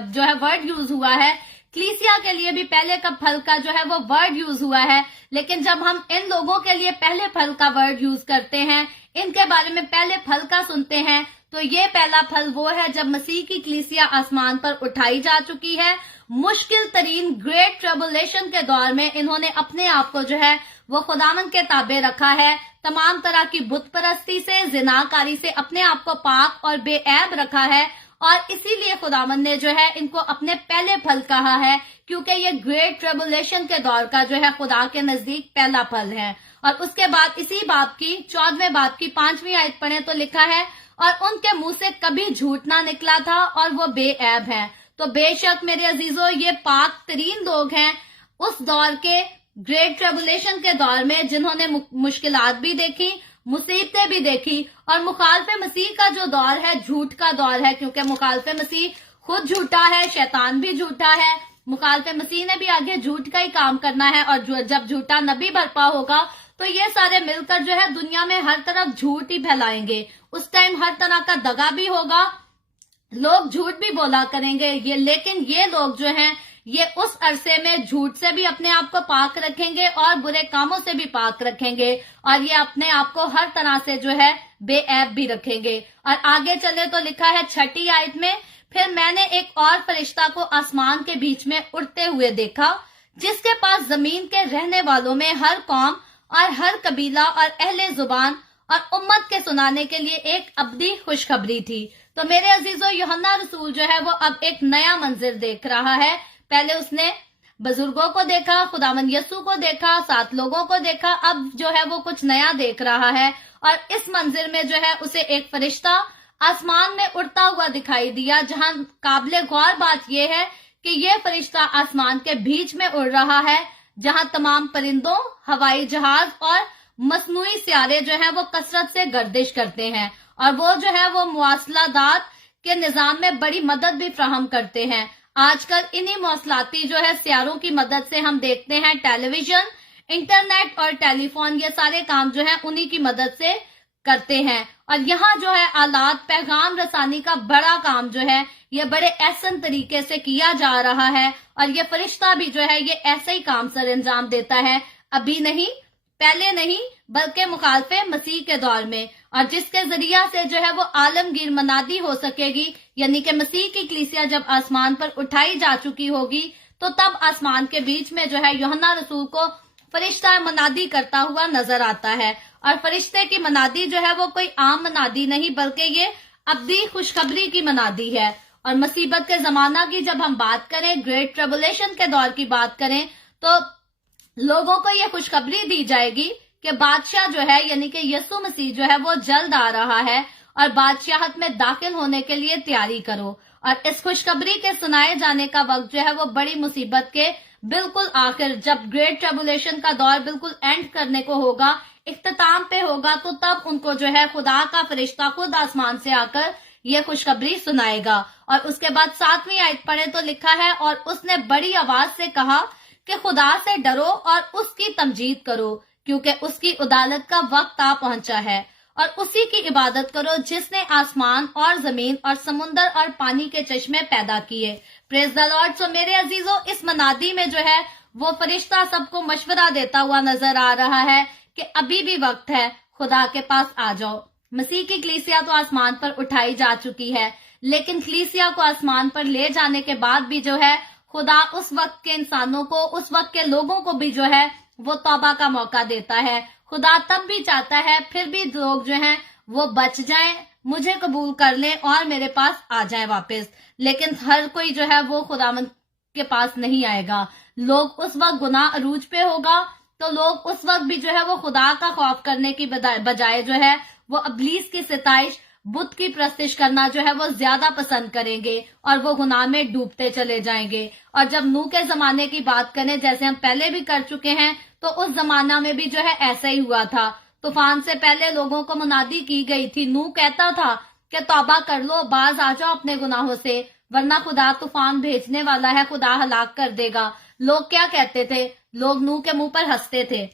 जो है वर्ड यूज हुआ है, क्लीसिया के लिए भी पहले का फल का जो है वो वर्ड यूज हुआ है, लेकिन जब हम इन लोगों के लिए पहले फल का वर्ड यूज करते हैं, इनके बारे में पहले फल का सुनते हैं, तो ये पहला फल वो है जब मसीह की क्लीसिया आसमान पर उठाई जा चुकी है। मुश्किल तरीन ग्रेट ट्रबुलेशन के दौर में इन्होंने अपने आप को जो है वो खुदावंद के ताबे रखा है, तमाम तरह की बुत परस्ती से, जिनाकारी से अपने आप को पाक और बेऐब रखा है और इसीलिए खुदावंद ने जो है इनको अपने पहले फल कहा है, क्योंकि ये ग्रेट ट्रबुलेशन के दौर का जो है खुदा के नजदीक पहला फल है। और उसके बाद इसी बाब की 14वें बाब की 5वीं आयत पढ़े तो लिखा है, और उनके मुंह से कभी झूठ ना निकला था और वो बेऐब है। तो बेशक मेरे अजीजों, ये पाक तरीन लोग हैं उस दौर के ग्रेट ट्रबुलेशन के दौर में, जिन्होंने मुश्किलात भी देखी, मुसीबतें भी देखी और मुखालफे मसीह का जो दौर है झूठ का दौर है, क्योंकि मुखालफे मसीह खुद झूठा है, शैतान भी झूठा है। मुखालफे मसीह ने भी आगे झूठ का ही काम करना है और जब झूठा नबी बर्पा होगा तो ये सारे मिलकर जो है दुनिया में हर तरफ झूठ ही फैलाएंगे। उस टाइम हर तरह का दगा भी होगा, लोग झूठ भी बोला करेंगे लेकिन ये लोग जो हैं ये उस अरसे में झूठ से भी अपने आप को पाक रखेंगे और बुरे कामों से भी पाक रखेंगे और ये अपने आप को हर तरह से जो है बेऐब भी रखेंगे। और आगे चले तो लिखा है 6ठी आयत में, फिर मैंने एक और फरिश्ता को आसमान के बीच में उड़ते हुए देखा, जिसके पास जमीन के रहने वालों में हर कौम और हर कबीला और अहले जुबान और उम्मत के सुनाने के लिए एक अब्दी खुशखबरी थी। तो मेरे अजीजों, यूहन्ना रसूल जो है वो अब एक नया मंजिर देख रहा है। पहले उसने बुजुर्गों को देखा, खुदावंद यीशु को देखा, 7 लोगों को देखा, अब जो है वो कुछ नया देख रहा है और इस मंजिर में जो है उसे एक फरिश्ता आसमान में उड़ता हुआ दिखाई दिया, जहां काबिले गौर बात यह है कि यह फरिश्ता आसमान के बीच में उड़ रहा है, जहां तमाम परिंदों, हवाई जहाज और मसनूई सियारे जो है वो कसरत से गर्दिश करते हैं और वो जो है वो मवासलादात के निजाम में बड़ी मदद भी फ्राहम करते हैं। आजकल इन्हीं मौसलाती जो है सियारों की मदद से हम देखते हैं टेलीविजन, इंटरनेट और टेलीफोन, ये सारे काम जो है उन्हीं की मदद से करते हैं। और यहाँ जो है आलात पैगाम रसानी का बड़ा काम जो है ये बड़े एहसन तरीके से किया जा रहा है और ये फरिश्ता भी जो है ये ऐसे ही काम सर अंजाम देता है, अभी नहीं, पहले नहीं, बल्कि मुखालफे मसीह के दौर में, और जिसके जरिया से जो है वो आलमगीर मनादी हो सकेगी, यानी कि मसीह की कलीसिया जब आसमान पर उठाई जा चुकी होगी तो तब आसमान के बीच में जो है यूहन्ना रसूल को फरिश्ता मनादी करता हुआ नजर आता है। और फरिश्ते की मनादी जो है वो कोई आम मनादी नहीं, बल्कि ये अब्दी खुशखबरी की मनादी है। और मुसीबत के जमाना की जब हम बात करें, ग्रेट ट्रिबुलेशन के दौर की बात करें, तो लोगों को ये खुशखबरी दी जाएगी कि बादशाह जो है यानी कि यीशु मसीह जो है वो जल्द आ रहा है और बादशाहत में दाखिल होने के लिए तैयारी करो। और इस खुशखबरी के सुनाए जाने का वक्त जो है वो बड़ी मुसीबत के बिल्कुल आखिर, जब ग्रेट ट्रिबुलेशन का दौर बिल्कुल एंड करने को होगा, इख्तिताम पे होगा, तो तब उनको जो है खुदा का फरिश्ता खुद आसमान से आकर ये खुशखबरी सुनाएगा। और उसके बाद 7वीं आयत पढ़े तो लिखा है, और उसने बड़ी आवाज से कहा कि खुदा से डरो और उसकी तमजीद करो, क्योंकि उसकी अदालत का वक्त आ पहुंचा है, और उसी की इबादत करो जिसने आसमान और जमीन और समुंदर और पानी के चश्मे पैदा किए। Praise the Lord. सो मेरे अजीजों, इस मनादी में जो है वो फरिश्ता सबको मशवरा देता हुआ नजर आ रहा है कि अभी भी वक्त है, खुदा के पास आ जाओ। मसीह की कलीसिया तो आसमान पर उठाई जा चुकी है, लेकिन कलीसिया को आसमान पर ले जाने के बाद भी जो है खुदा उस वक्त के इंसानों को, उस वक्त के लोगों को भी जो है वो तौबा का मौका देता है। खुदा तब भी चाहता है फिर भी लोग जो हैं वो बच जाएं, मुझे कबूल कर लें और मेरे पास आ जाएं वापस। लेकिन हर कोई जो है वो खुदावंद के पास नहीं आएगा। लोग उस वक्त गुनाह अरूज पे होगा, तो लोग उस वक्त भी जो है वो खुदा का खौफ करने की बजाय जो है वो अबलीस की सिताइश, बुत की प्रस्तिश करना जो है वो ज्यादा पसंद करेंगे और वो गुनाह में डूबते चले जाएंगे। और जब नूह के जमाने की बात करें, जैसे हम पहले भी कर चुके हैं, तो उस जमाना में भी जो है ऐसा ही हुआ था। तूफान से पहले लोगों को मुनादी की गई थी। नूह कहता था कि तौबा कर लो, बाज आ जाओ अपने गुनाहों से, वरना खुदा तूफान भेजने वाला है, खुदा हलाक कर देगा। लोग क्या कहते थे? लोग नूह के मुंह पर हंसते थे।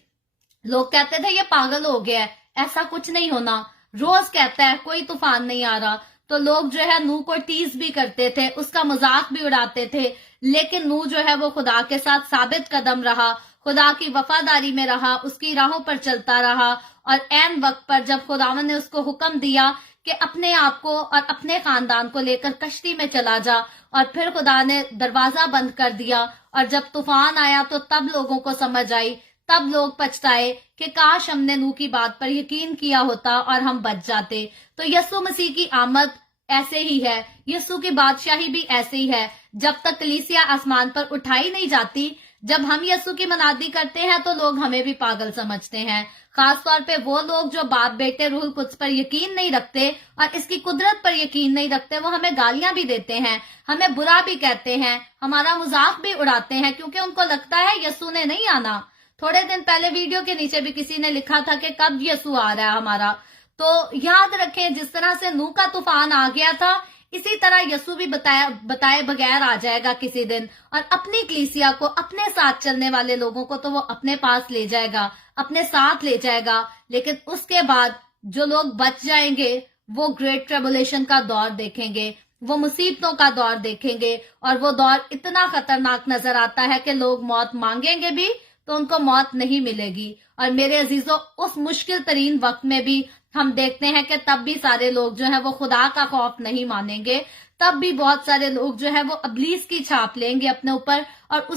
लोग कहते थे ये पागल हो गया है, ऐसा कुछ नहीं होना, रोज कहता है कोई तूफान नहीं आ रहा। तो लोग जो है नूह को टीज भी करते थे, उसका मजाक भी उड़ाते थे। लेकिन नूह जो है वो खुदा के साथ साबित कदम रहा, खुदा की वफादारी में रहा, उसकी राहों पर चलता रहा। और ऐन वक्त पर जब खुदावन ने उसको हुक्म दिया कि अपने आप को और अपने खानदान को लेकर कश्ती में चला जा, और फिर खुदा ने दरवाजा बंद कर दिया, और जब तूफान आया तो तब लोगों को समझ आई, तब लोग पछताए कि काश हमने नूह की बात पर यकीन किया होता और हम बच जाते। तो यीशु मसीह की आमद ऐसे ही है, यीशु की बादशाही भी ऐसे ही है। जब तक कलीसिया आसमान पर उठाई नहीं जाती, जब हम यीशु की मनादी करते हैं, तो लोग हमें भी पागल समझते हैं। खास तौर पे वो लोग जो बाप बेटे रूहुल कुद्स पर यकीन नहीं रखते और इसकी कुदरत पर यकीन नहीं रखते, वो हमें गालियां भी देते हैं, हमें बुरा भी कहते हैं, हमारा मजाक भी उड़ाते हैं, क्योंकि उनको लगता है यीशु ने नहीं आना। थोड़े दिन पहले वीडियो के नीचे भी किसी ने लिखा था कि कब यीशु आ रहा है हमारा। तो याद रखें, जिस तरह से नूह का तूफान आ गया था, इसी तरह यीशु भी बताए बगैर आ जाएगा किसी दिन, और अपनी कलीसिया को, अपने साथ चलने वाले लोगों को तो वो अपने पास ले जाएगा, अपने साथ ले जाएगा। लेकिन उसके बाद जो लोग बच जाएंगे वो ग्रेट ट्रिबुलेशन का दौर देखेंगे, वो मुसीबतों का दौर देखेंगे, और वो दौर इतना खतरनाक नजर आता है कि लोग मौत मांगेंगे भी तो उनको मौत नहीं मिलेगी। और मेरे अजीजों, उस मुश्किल तरीन वक्त में भी हम देखते हैं कि तब भी सारे लोग जो है वो खुदा का खौफ नहीं मानेंगे, तब भी बहुत सारे लोग जो है वो अबलीस की छाप लेंगे अपने ऊपर और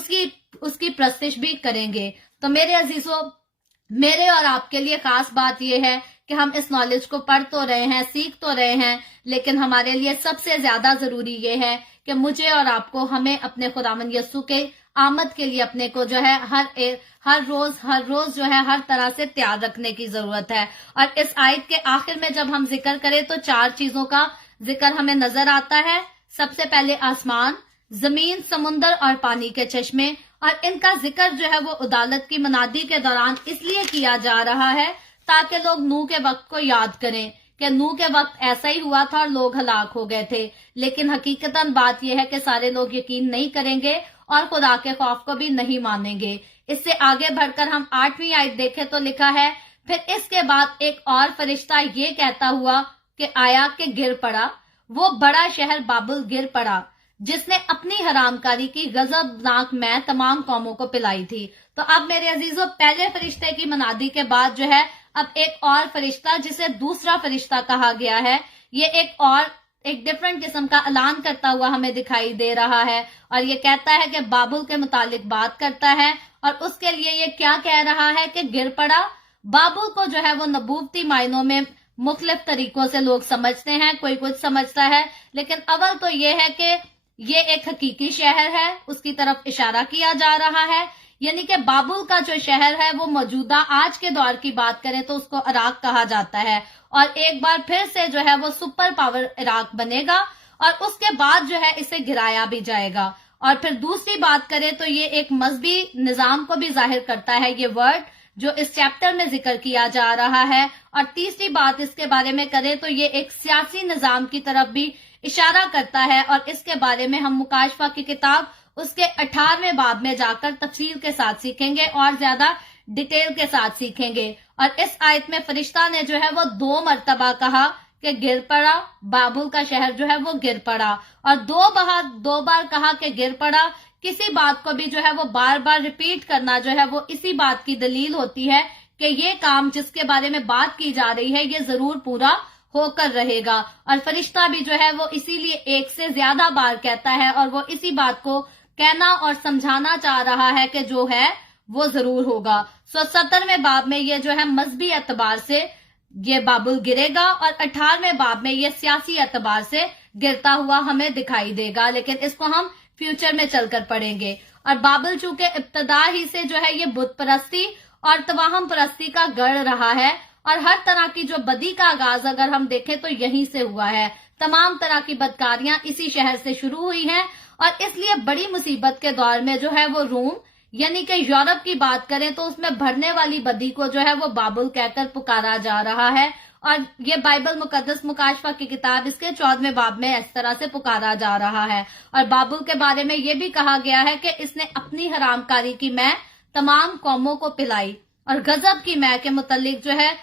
उसकी प्रस्तिश भी करेंगे। तो मेरे अजीजों, मेरे और आपके लिए खास बात यह है कि हम इस नॉलेज को पढ़ तो रहे हैं, सीख तो रहे हैं, लेकिन हमारे लिए सबसे ज्यादा जरूरी ये है कि मुझे और आपको, हमें अपने खुदावंद यीशु के आमद के लिए अपने को जो है हर रोज जो है हर तरह से तैयार रखने की जरूरत है। और इस आयत के आखिर में जब हम जिक्र करें तो 4 चीजों का जिक्र हमें नजर आता है। सबसे पहले आसमान, जमीन, समुंदर और पानी के चश्मे, और इनका जिक्र जो है वो अदालत की मनादी के दौरान इसलिए किया जा रहा है ताकि लोग नूह के वक्त को याद करें कि नूह के वक्त ऐसा ही हुआ था और लोग हलाक हो गए थे। लेकिन हकीकतन बात यह है कि सारे लोग यकीन नहीं करेंगे और खुदा के खौफ को भी नहीं मानेंगे। इससे आगे बढ़कर हम 8वीं आयत देखें तो लिखा है, फिर इसके बाद एक और फरिश्ता ये कहता हुआ कि आया कि गिर पड़ा, वो बड़ा शहर बाबुल गिर पड़ा, जिसने अपनी हरामकारी की गजबनाक मैं तमाम कौमों को पिलाई थी। तो अब मेरे अजीजों, पहले फरिश्ते की मनादी के बाद जो है अब एक और फरिश्ता, जिसे दूसरा फरिश्ता कहा गया है, ये एक डिफरेंट किस्म का ऐलान करता हुआ हमें दिखाई दे रहा है, और ये कहता है कि बाबुल के मुतालिक बात करता है और उसके लिए ये क्या कह रहा है कि गिर पड़ा। बाबुल को जो है वो नबूवती मायनों में मुख्तलिफ तरीकों से लोग समझते हैं, कोई कुछ समझता है, लेकिन अव्वल तो ये है कि ये एक हकीकी शहर है, उसकी तरफ इशारा किया जा रहा है। यानी कि बाबुल का जो शहर है वो मौजूदा आज के दौर की बात करें तो उसको इराक कहा जाता है, और एक बार फिर से जो है वो सुपर पावर इराक बनेगा और उसके बाद जो है इसे गिराया भी जाएगा। और फिर दूसरी बात करें तो ये एक मजहबी निजाम को भी जाहिर करता है, ये वर्ड जो इस चैप्टर में जिक्र किया जा रहा है। और तीसरी बात इसके बारे में करें तो ये एक सियासी निजाम की तरफ भी इशारा करता है, और इसके बारे में हम मुकाशफा की किताब उसके 18वें बाब में जाकर तफसील के साथ सीखेंगे और ज्यादा डिटेल के साथ सीखेंगे। और इस आयत में फरिश्ता ने जो है वो 2 मरतबा कहा कि गिर पड़ा, बाबुल का शहर जो है वो गिर पड़ा, और 2 बार कहा कि गिर पड़ा। किसी बात को भी जो है वो बार बार रिपीट करना जो है वो इसी बात की दलील होती है कि ये काम जिसके बारे में बात की जा रही है ये जरूर पूरा होकर रहेगा। और फरिश्ता भी जो है वो इसीलिए एक से ज्यादा बार कहता है, और वो इसी बात को कहना और समझाना चाह रहा है कि जो है वो जरूर होगा। 17वें बाब में ये जो है मजहबी एतबार से ये बाबुल गिरेगा, और 18वें बाब में ये सियासी एतबार से गिरता हुआ हमें दिखाई देगा, लेकिन इसको हम फ्यूचर में चलकर पढ़ेंगे। और बाबुल चूंकि इब्तदा ही से जो है ये बुत परस्ती और तवाहम परस्ती का गढ़ रहा है, और हर तरह की जो बदी का आगाज अगर हम देखें तो यहीं से हुआ है। तमाम तरह की बदकारियां इसी शहर से शुरू हुई हैं, और इसलिए बड़ी मुसीबत के दौर में जो है वो रूम यानी कि यूरोप की बात करें तो उसमें भरने वाली बदी को जो है वो बाबुल कहकर पुकारा जा रहा है। और ये बाइबल मुकद्दस मुकाशफा की किताब इसके 14वें बाब में इस तरह से पुकारा जा रहा है। और बाबुल के बारे में ये भी कहा गया है कि इसने अपनी हरामकारी की मै तमाम कौमों को पिलाई। और गजब की मै के मुतल्लिक जो है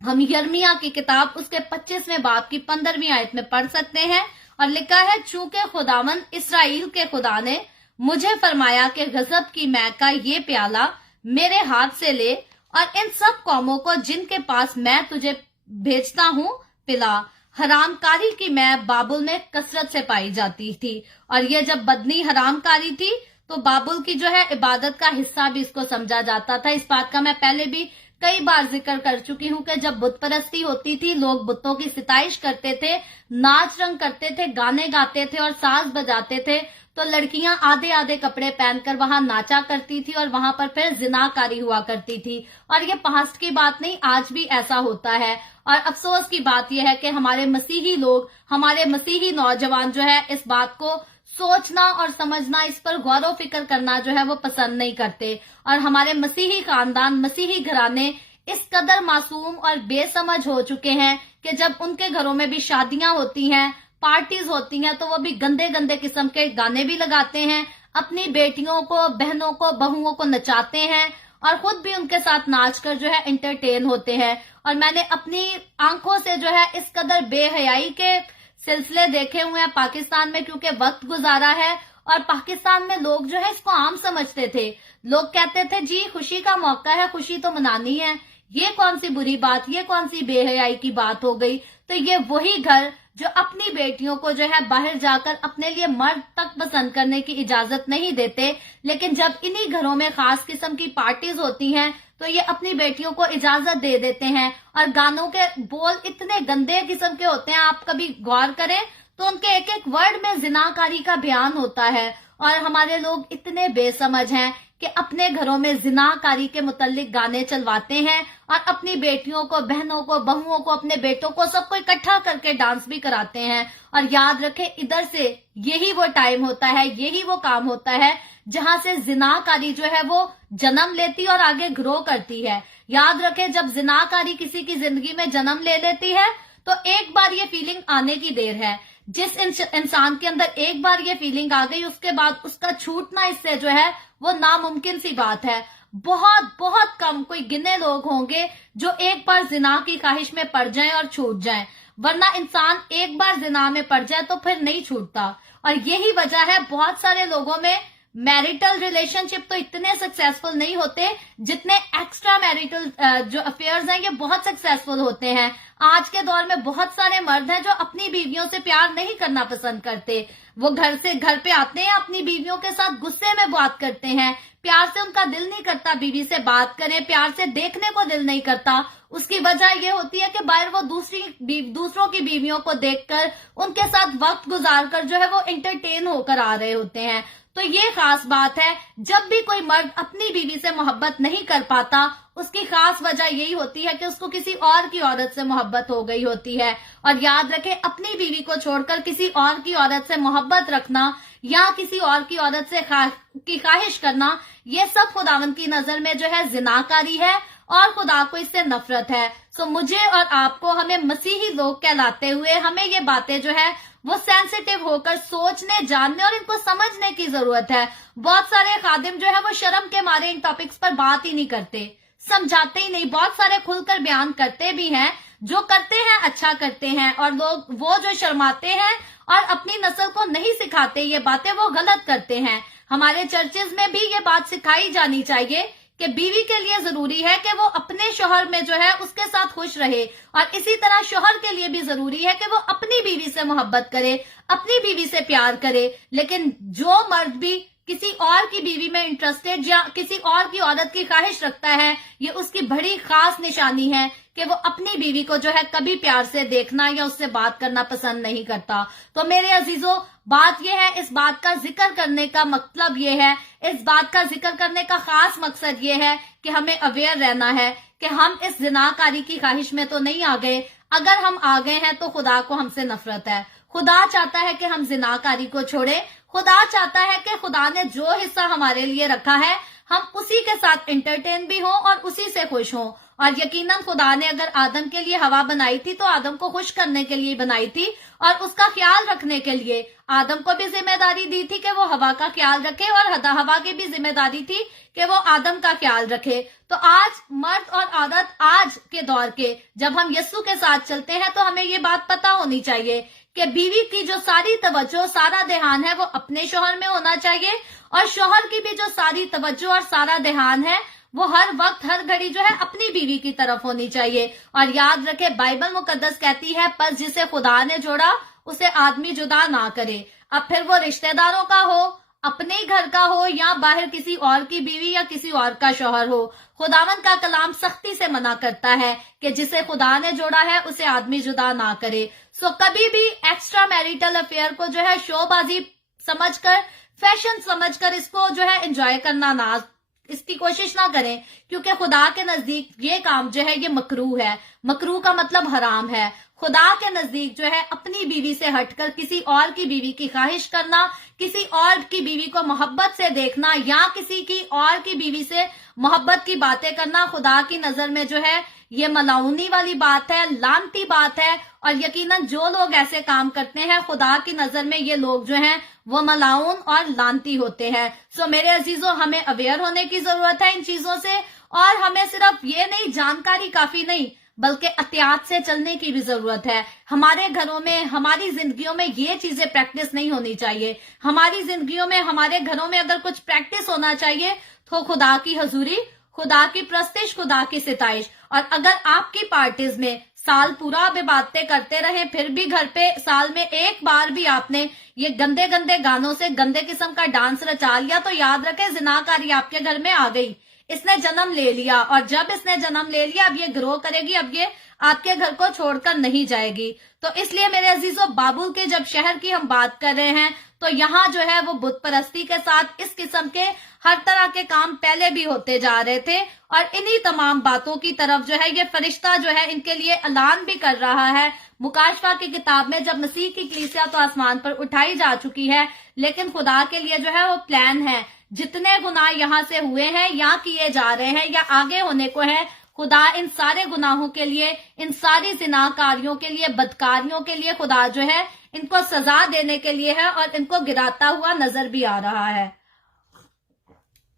हम यर्मिया की किताब उसके 25वें बाब की 15वीं आयत में पढ़ सकते हैं, और लिखा है, चूंकि खुदावन इसराइल के खुदा ने मुझे फरमाया कि गजब की मै का ये प्याला मेरे हाथ से ले और इन सब कौमों को जिनके पास मैं तुझे भेजता हूँ पिला। हरामकारी की मै बाबुल में कसरत से पाई जाती थी, और ये जब बदनी हरामकारी थी तो बाबुल की जो है इबादत का हिस्सा भी इसको समझा जाता था। इस बात का मैं पहले भी कई बार जिक्र कर चुकी हूँ कि जब बुत परस्ती होती थी, लोग बुतों की सिताइश करते थे, नाच रंग करते थे, गाने गाते थे और साज बजाते थे, तो लड़कियां आधे आधे कपड़े पहनकर वहां नाचा करती थी और वहां पर फिर जिनाकारी हुआ करती थी। और ये पास्ट की बात नहीं, आज भी ऐसा होता है। और अफसोस की बात यह है कि हमारे मसीही लोग, हमारे मसीही नौजवान जो है इस बात को सोचना और समझना, इस पर गौर व फिक्र करना जो है वो पसंद नहीं करते। और हमारे मसीही खानदान, मसीही घराने इस कदर मासूम और बेसमझ हो चुके हैं कि जब उनके घरों में भी शादियां होती हैं, पार्टीज होती हैं, तो वो भी गंदे गंदे किस्म के गाने भी लगाते हैं, अपनी बेटियों को, बहनों को, बहुओं को नचाते हैं और खुद भी उनके साथ नाचकर जो है एंटरटेन होते हैं। और मैंने अपनी आंखों से जो है इस कदर बेहयाई के सिलसिले देखे हुए हैं पाकिस्तान में, क्योंकि वक्त गुजारा है और पाकिस्तान में लोग जो है इसको आम समझते थे। लोग कहते थे जी खुशी का मौका है, खुशी तो मनानी है, ये कौन सी बुरी बात, ये कौन सी बेहयाई की बात हो गई। तो ये वही घर जो अपनी बेटियों को जो है बाहर जाकर अपने लिए मर्द तक पसंद करने की इजाजत नहीं देते, लेकिन जब इन्हीं घरों में खास किस्म की पार्टीज होती हैं तो ये अपनी बेटियों को इजाजत दे देते हैं। और गानों के बोल इतने गंदे किस्म के होते हैं, आप कभी गौर करें तो उनके एक एक वर्ड में जिनाकारी का बयान होता है। और हमारे लोग इतने बेसमझ हैं कि अपने घरों में जिनाकारी के मुतल्लिक गाने चलवाते हैं और अपनी बेटियों को, बहनों को, बहुओं को, अपने बेटों को, सबको इकट्ठा करके डांस भी कराते हैं। और याद रखें, इधर से यही वो टाइम होता है, यही वो काम होता है जहां से जिनाकारी जो है वो जन्म लेती और आगे ग्रो करती है। याद रखें, जब जिनाकारी किसी की जिंदगी में जन्म ले लेती है तो एक बार ये फीलिंग आने की देर है। जिस इंसान के अंदर एक बार ये फीलिंग आ गई, उसके बाद उसका छूटना इससे जो है वो नामुमकिन सी बात है। बहुत बहुत कम, कोई गिने लोग होंगे जो एक बार जिना की ख्वाहिश में पड़ जाएं और छूट जाएं, वरना इंसान एक बार जिना में पड़ जाए तो फिर नहीं छूटता। और यही वजह है बहुत सारे लोगों में मैरिटल रिलेशनशिप तो इतने सक्सेसफुल नहीं होते जितने एक्स्ट्रा मैरिटल जो अफेयर्स हैं ये बहुत सक्सेसफुल होते हैं। आज के दौर में बहुत सारे मर्द हैं जो अपनी बीवियों से प्यार नहीं करना पसंद करते। वो घर पे आते हैं, अपनी बीवियों के साथ गुस्से में बात करते हैं, प्यार से उनका दिल नहीं करता बीवी से बात करें, प्यार से देखने को दिल नहीं करता। उसकी वजह ये होती है कि बाहर वो दूसरों की बीवियों को देखकर उनके साथ वक्त गुजारकर जो है वो एंटरटेन होकर आ रहे होते हैं। तो ये खास बात है, जब भी कोई मर्द अपनी बीवी से मोहब्बत नहीं कर पाता उसकी खास वजह यही होती है कि उसको किसी और की औरत से मोहब्बत हो गई होती है। और याद रखें, अपनी बीवी को छोड़कर किसी और की औरत से मोहब्बत रखना या किसी और की औरत से की ख्वाहिश करना, ये सब खुदावंद की नजर में जो है जिनाकारी है और खुदा को इससे नफरत है। सो मुझे और आपको, हमें मसीही लोग कहलाते हुए, हमें ये बातें जो है वो सेंसिटिव होकर सोचने, जानने और इनको समझने की जरूरत है। बहुत सारे खादिम जो है वो शर्म के मारे इन टॉपिक्स पर बात ही नहीं करते, समझाते ही नहीं। बहुत सारे खुलकर बयान करते भी हैं, जो करते हैं अच्छा करते हैं, और लोग वो जो शर्माते हैं और अपनी नस्ल को नहीं सिखाते ये बातें, वो गलत करते हैं। हमारे चर्चेज में भी ये बात सिखाई जानी चाहिए कि बीवी के लिए जरूरी है कि वो अपने शौहर में जो है उसके साथ खुश रहे, और इसी तरह शौहर के लिए भी जरूरी है कि वो अपनी बीवी से मोहब्बत करे, अपनी बीवी से प्यार करे। लेकिन जो मर्द भी किसी और की बीवी में इंटरेस्टेड या किसी और की औरत की ख्वाहिश रखता है, ये उसकी बड़ी खास निशानी है कि वो अपनी बीवी को जो है कभी प्यार से देखना या उससे बात करना पसंद नहीं करता। तो मेरे अजीजों, बात यह है, इस बात का जिक्र करने का मतलब ये है, इस बात का जिक्र करने का खास मकसद ये है कि हमें अवेयर रहना है कि हम इस जिनाकारी की ख्वाहिश में तो नहीं आ गए। अगर हम आ गए हैं तो खुदा को हमसे नफरत है। खुदा चाहता है कि हम जिनाकारी को छोड़े। खुदा चाहता है कि खुदा ने जो हिस्सा हमारे लिए रखा है हम उसी के साथ एंटरटेन भी हों और उसी से खुश हों। और यकीनन खुदा ने अगर आदम के लिए हवा बनाई थी तो आदम को खुश करने के लिए बनाई थी, और उसका ख्याल रखने के लिए आदम को भी जिम्मेदारी दी थी कि वो हवा का ख्याल रखे, और हवा की भी जिम्मेदारी थी कि वो आदम का ख्याल रखे। तो आज मर्द और औरत, आज के दौर के जब हम यस्सु के साथ चलते हैं तो हमें ये बात पता होनी चाहिए कि बीवी की जो सारी तवज्जो, सारा ध्यान है वो अपने शौहर में होना चाहिए, और शौहर की भी जो सारी तवज्जो और सारा ध्यान है वो हर वक्त हर घड़ी जो है अपनी बीवी की तरफ होनी चाहिए। और याद रखे, बाइबल मुकद्दस कहती है, पर जिसे खुदा ने जोड़ा उसे आदमी जुदा ना करे। अब फिर वो रिश्तेदारों का हो, अपने ही घर का हो, या बाहर किसी और की बीवी या किसी और का शौहर हो, खुदावंद का कलाम सख्ती से मना करता है कि जिसे खुदा ने जोड़ा है उसे आदमी जुदा ना करे। सो कभी भी एक्स्ट्रा मैरिटल अफेयर को जो है शोबाजी समझकर, फैशन समझकर इसको जो है एंजॉय करना ना, इसकी कोशिश ना करें, क्योंकि खुदा के नजदीक ये काम जो है ये मकरूह है। मकरूह का मतलब हराम है। खुदा के नजदीक जो है अपनी बीवी से हटकर किसी और की बीवी की ख्वाहिश करना, किसी और की बीवी को मोहब्बत से देखना, या किसी की और की बीवी से मोहब्बत की बातें करना, खुदा की नजर में जो है ये मलाउनी वाली बात है, लानती बात है। और यकीनन जो लोग ऐसे काम करते हैं, खुदा की नजर में ये लोग जो हैं वो मलाउन और लानती होते हैं। सो मेरे अजीजों, हमें अवेयर होने की जरूरत है इन चीजों से, और हमें सिर्फ ये नहीं, जानकारी काफी नहीं, बल्कि एहतियात से चलने की भी जरूरत है। हमारे घरों में, हमारी जिंदगियों में ये चीजें प्रैक्टिस नहीं होनी चाहिए। हमारी जिंदगियों में, हमारे घरों में अगर कुछ प्रैक्टिस होना चाहिए तो खुदा की हजूरी, खुदा की प्रस्तिश, खुदा की सिताइश। और अगर आपकी पार्टीज में साल पूरा आप बातें करते रहे, फिर भी घर पे साल में एक बार भी आपने ये गंदे गंदे गानों से गंदे किस्म का डांस रचा लिया, तो याद रखें जिनाकारी आपके घर में आ गई, इसने जन्म ले लिया। और जब इसने जन्म ले लिया, अब ये ग्रो करेगी, अब ये आपके घर को छोड़कर नहीं जाएगी। तो इसलिए मेरे अजीजों, बाबुल के जब शहर की हम बात कर रहे हैं तो यहाँ जो है वो बुत परस्ती के साथ इस किस्म के हर तरह के काम पहले भी होते जा रहे थे, और इन्हीं तमाम बातों की तरफ जो है ये फरिश्ता जो है इनके लिए ऐलान भी कर रहा है। मुकाशफा की किताब में जब मसीह की कलीसिया तो आसमान पर उठाई जा चुकी है, लेकिन खुदा के लिए जो है वो प्लान है, जितने गुनाह यहाँ से हुए हैं या किए जा रहे हैं या आगे होने को है, खुदा इन सारे गुनाहों के लिए, इन सारी जिनाकारियों के लिए, बदकारियों के लिए खुदा जो है इनको सजा देने के लिए है, और इनको गिराता हुआ नजर भी आ रहा है।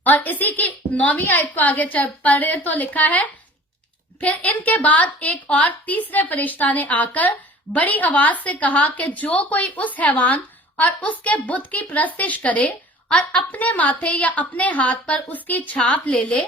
और इसी की 9वीं आयत को आगे पढ़े तो लिखा है, फिर इनके बाद एक और तीसरे फरिश्ता ने आकर बड़ी आवाज से कहा कि जो कोई उस हैवान और उसके बुत की प्रस्तिश करे और अपने माथे या अपने हाथ पर उसकी छाप ले ले।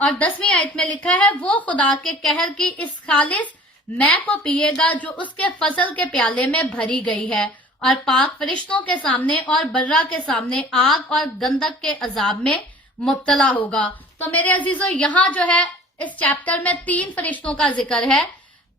और 10वीं आयत में लिखा है, वो खुदा के कहर की इस खालिस मैं को पिएगा जो उसके फजल के प्याले में भरी गई है, और पाक फरिश्तों के सामने और बर्रा के सामने आग और गंधक के अजाब में मुब्तला होगा। तो मेरे अजीजों, यहाँ जो है इस चैप्टर में 3 फरिश्तों का जिक्र है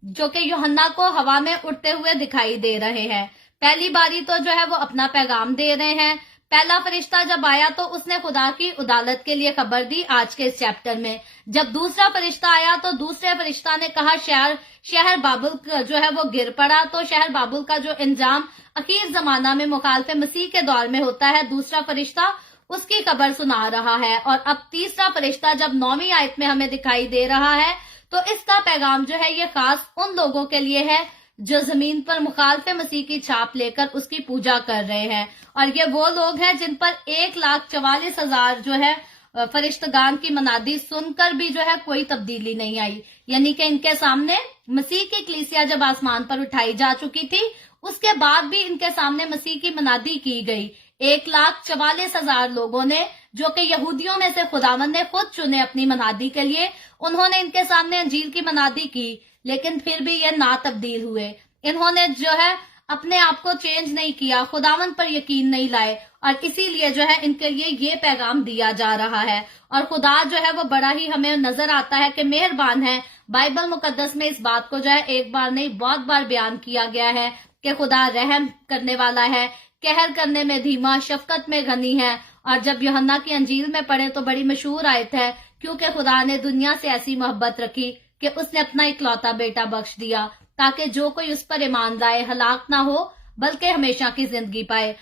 जो कि यूहन्ना को हवा में उड़ते हुए दिखाई दे रहे हैं। पहली बारी तो जो है वो अपना पैगाम दे रहे हैं। पहला फरिश्ता जब आया तो उसने खुदा की उदालत के लिए खबर दी आज के इस चैप्टर में। जब दूसरा फरिश्ता आया तो दूसरे फरिश्ता ने कहा शहर बाबुल जो है वो गिर पड़ा। तो शहर बाबुल का जो इंजाम अखीर जमाना में मुखालफे मसीह के दौर में होता है, दूसरा फरिश्ता उसकी खबर सुना रहा है। और अब तीसरा फरिश्ता जब 9वीं आयत में हमें दिखाई दे रहा है तो इसका पैगाम जो है ये खास उन लोगों के लिए है जो जमीन पर मुखालफे मसीह की छाप लेकर उसकी पूजा कर रहे हैं। और ये वो लोग हैं जिन पर 1,44,000 जो है फरिश्तगान की मनादी सुनकर भी जो है कोई तब्दीली नहीं आई। यानी कि इनके सामने मसीह की कलीसिया जब आसमान पर उठाई जा चुकी थी, उसके बाद भी इनके सामने मसीह की मनादी की गई। 1,44,000 लोगों ने, जो कि यहूदियों में से खुदावंद ने खुद चुने अपनी मनादी के लिए, उन्होंने इनके सामने अंजील की मनादी की, लेकिन फिर भी ये ना तब्दील हुए। इन्होंने जो है अपने आप को चेंज नहीं किया, खुदावंद पर यकीन नहीं लाए, और इसीलिए जो है इनके लिए ये पैगाम दिया जा रहा है। और खुदा जो है वो बड़ा ही हमें नजर आता है कि मेहरबान है। बाइबल मुकद्दस में इस बात को जो है एक बार नहीं बहुत बार बयान किया गया है कि खुदा रहम करने वाला है, कहर करने में धीमा, शफकत में घनी है। और जब यूहन्ना की अंजील में पढ़े तो बड़ी मशहूर आयत है, क्योंकि खुदा ने दुनिया से ऐसी मोहब्बत रखी कि उसने अपना इकलौता बेटा बख्श दिया, ताकि जो कोई उस पर ईमान लाए हलाक ना हो बल्कि हमेशा की जिंदगी पाए।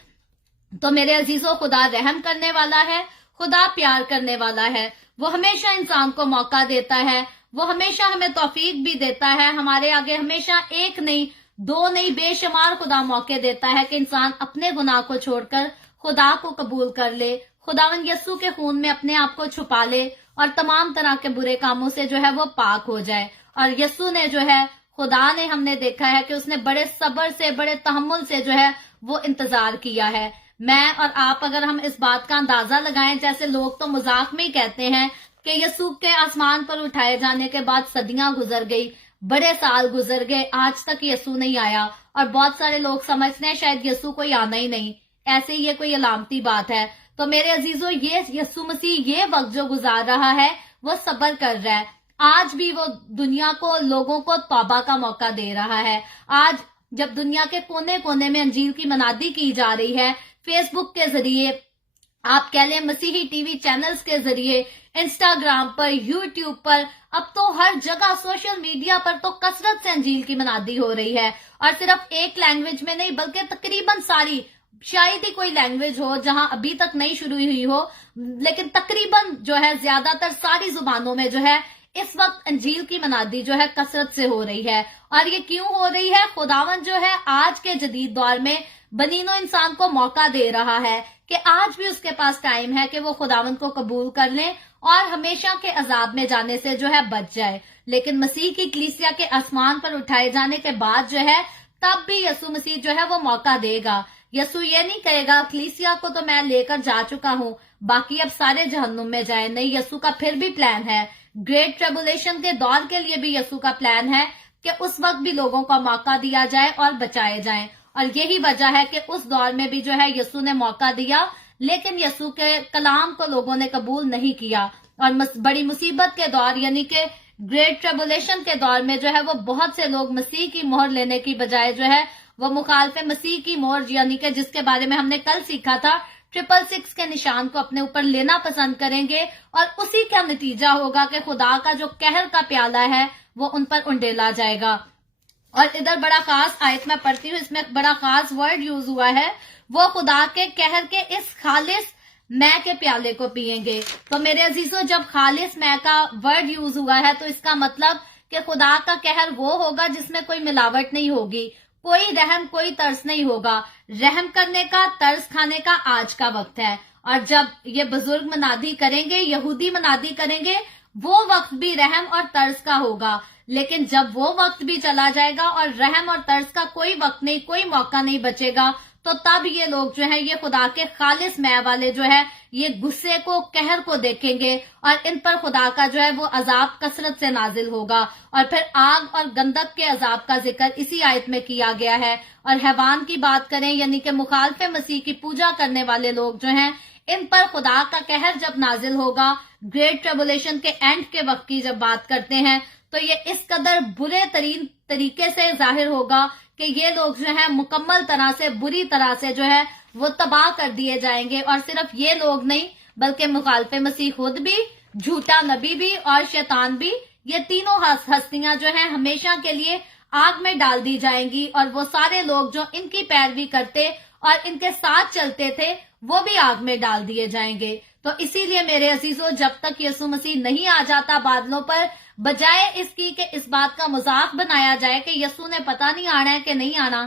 तो मेरे अजीजों, खुदा रहम करने वाला है, खुदा प्यार करने वाला है। वो हमेशा इंसान को मौका देता है, वो हमेशा हमें तौफीक भी देता है। हमारे आगे हमेशा एक नहीं, 2 नहीं, बेशुमार खुदा मौके देता है कि इंसान अपने गुनाह को छोड़कर खुदा को कबूल कर ले, खुदावंद यस्सु के खून में अपने आप को छुपा ले और तमाम तरह के बुरे कामों से जो है वो पाक हो जाए। और यस्सु ने जो है, खुदा ने, हमने देखा है कि उसने बड़े सब्र से, बड़े तहम्मुल से जो है वो इंतजार किया है। मैं और आप अगर हम इस बात का अंदाजा लगाएं, जैसे लोग तो मजाक में ही कहते हैं कि यस्सु के आसमान पर उठाए जाने के बाद सदियां गुजर गई, बड़े साल गुजर गए, आज तक यस्सु नहीं आया। और बहुत सारे लोग समझते हैं शायद यस्सु कोई आना ही नहीं, ऐसे ये कोई अलामती बात है। तो मेरे अजीजों, ये यस्सु मसीह ये वक्त जो गुजार रहा है वो सब्र कर रहा है। आज भी वो दुनिया को, लोगों को तौबा का मौका दे रहा है। आज जब दुनिया के कोने कोने में अंजील की मनादी की जा रही है, फेसबुक के जरिए, आप कह लें मसीही टीवी चैनल्स के जरिए, इंस्टाग्राम पर, यूट्यूब पर, अब तो हर जगह सोशल मीडिया पर तो कसरत से अंजील की मनादी हो रही है। और सिर्फ एक लैंग्वेज में नहीं बल्कि तकरीबन सारी, शायद ही कोई लैंग्वेज हो जहां अभी तक नहीं शुरू हुई हो, लेकिन तकरीबन जो है ज्यादातर सारी जुबानों में जो है इस वक्त अंजील की मनादी जो है कसरत से हो रही है। और ये क्यों हो रही है? खुदावंद जो है आज के जदीद दौर में बनीनो इंसान को मौका दे रहा है कि आज भी उसके पास टाइम है कि वो खुदावंद को कबूल कर लें और हमेशा के अजाब में जाने से जो है बच जाए। लेकिन मसीह की कलीसिया के आसमान पर उठाए जाने के बाद जो है तब भी यस्सु मसीह जो है वो मौका देगा। यस्सु ये नहीं कहेगा कलीसिया को तो मैं लेकर जा चुका हूं, बाकी अब सारे जहन्नुम में जाए। नहीं, यस्सु का फिर भी प्लान है। ग्रेट ट्रिबुलेशन के दौर के लिए भी यस्सु का प्लान है कि उस वक्त भी लोगों को मौका दिया जाए और बचाए जाएं। और यही वजह है कि उस दौर में भी जो है यस्सु ने मौका दिया, लेकिन यस्सु के कलाम को लोगों ने कबूल नहीं किया। और बड़ी मुसीबत के दौर यानी कि ग्रेट ट्रिबुलेशन के दौर में जो है वो बहुत से लोग मसीह की मोहर लेने की बजाय जो है वो मुखालफे मसीह की मोहर, यानी कि जिसके बारे में हमने कल सीखा था, 666 के निशान को अपने ऊपर लेना पसंद करेंगे। और उसी का नतीजा होगा कि खुदा का जो कहर का प्याला है वो उन पर उंडेला जाएगा। और इधर बड़ा खास आयत में पढ़ती हूँ, इसमें बड़ा खास वर्ड यूज हुआ है, वो खुदा के कहर के इस खालिस मैं के प्याले को पिएंगे। तो मेरे अजीजों, जब खालिस मैं का वर्ड यूज हुआ है तो इसका मतलब कि खुदा का कहर वो होगा जिसमें कोई मिलावट नहीं होगी, कोई रहम, कोई तरस नहीं होगा। रहम करने का, तरस खाने का आज का वक्त है। और जब ये बुजुर्ग मनादी करेंगे, यहूदी मनादी करेंगे, वो वक्त भी रहम और तरस का होगा। लेकिन जब वो वक्त भी चला जाएगा और रहम और तरस का कोई वक्त नहीं, कोई मौका नहीं बचेगा, तो तब ये लोग जो है ये खुदा के खालिस मैं वाले जो है ये गुस्से को, कहर को देखेंगे और इन पर खुदा का जो है वो अजाब कसरत से नाजिल होगा। और फिर आग और गंधक के अजाब का जिक्र इसी आयत में किया गया है। और हैवान की बात करें यानी कि मुखालफे मसीह की पूजा करने वाले लोग जो हैं, इन पर खुदा का कहर जब नाजिल होगा, ग्रेट ट्रिबुलेशन के एंड के वक्त की जब बात करते हैं, तो ये इस कदर बुरे तरीन तरीके से जाहिर होगा कि ये लोग जो है मुकम्मल तरह से, बुरी तरह से जो है वो तबाह कर दिए जाएंगे। और सिर्फ ये लोग नहीं बल्कि मुखालफे मसीह खुद भी, झूठा नबी भी और शैतान भी, ये तीनों हस्तियां जो हैं हमेशा के लिए आग में डाल दी जाएंगी। और वो सारे लोग जो इनकी पैरवी करते और इनके साथ चलते थे वो भी आग में डाल दिए जाएंगे। तो इसीलिए मेरे अजीजों, जब तक यीशु मसीह नहीं आ जाता बादलों पर, बजाय इसकी कि इस बात का मजाक बनाया जाए कि यीशु ने पता नहीं आना है कि नहीं आना।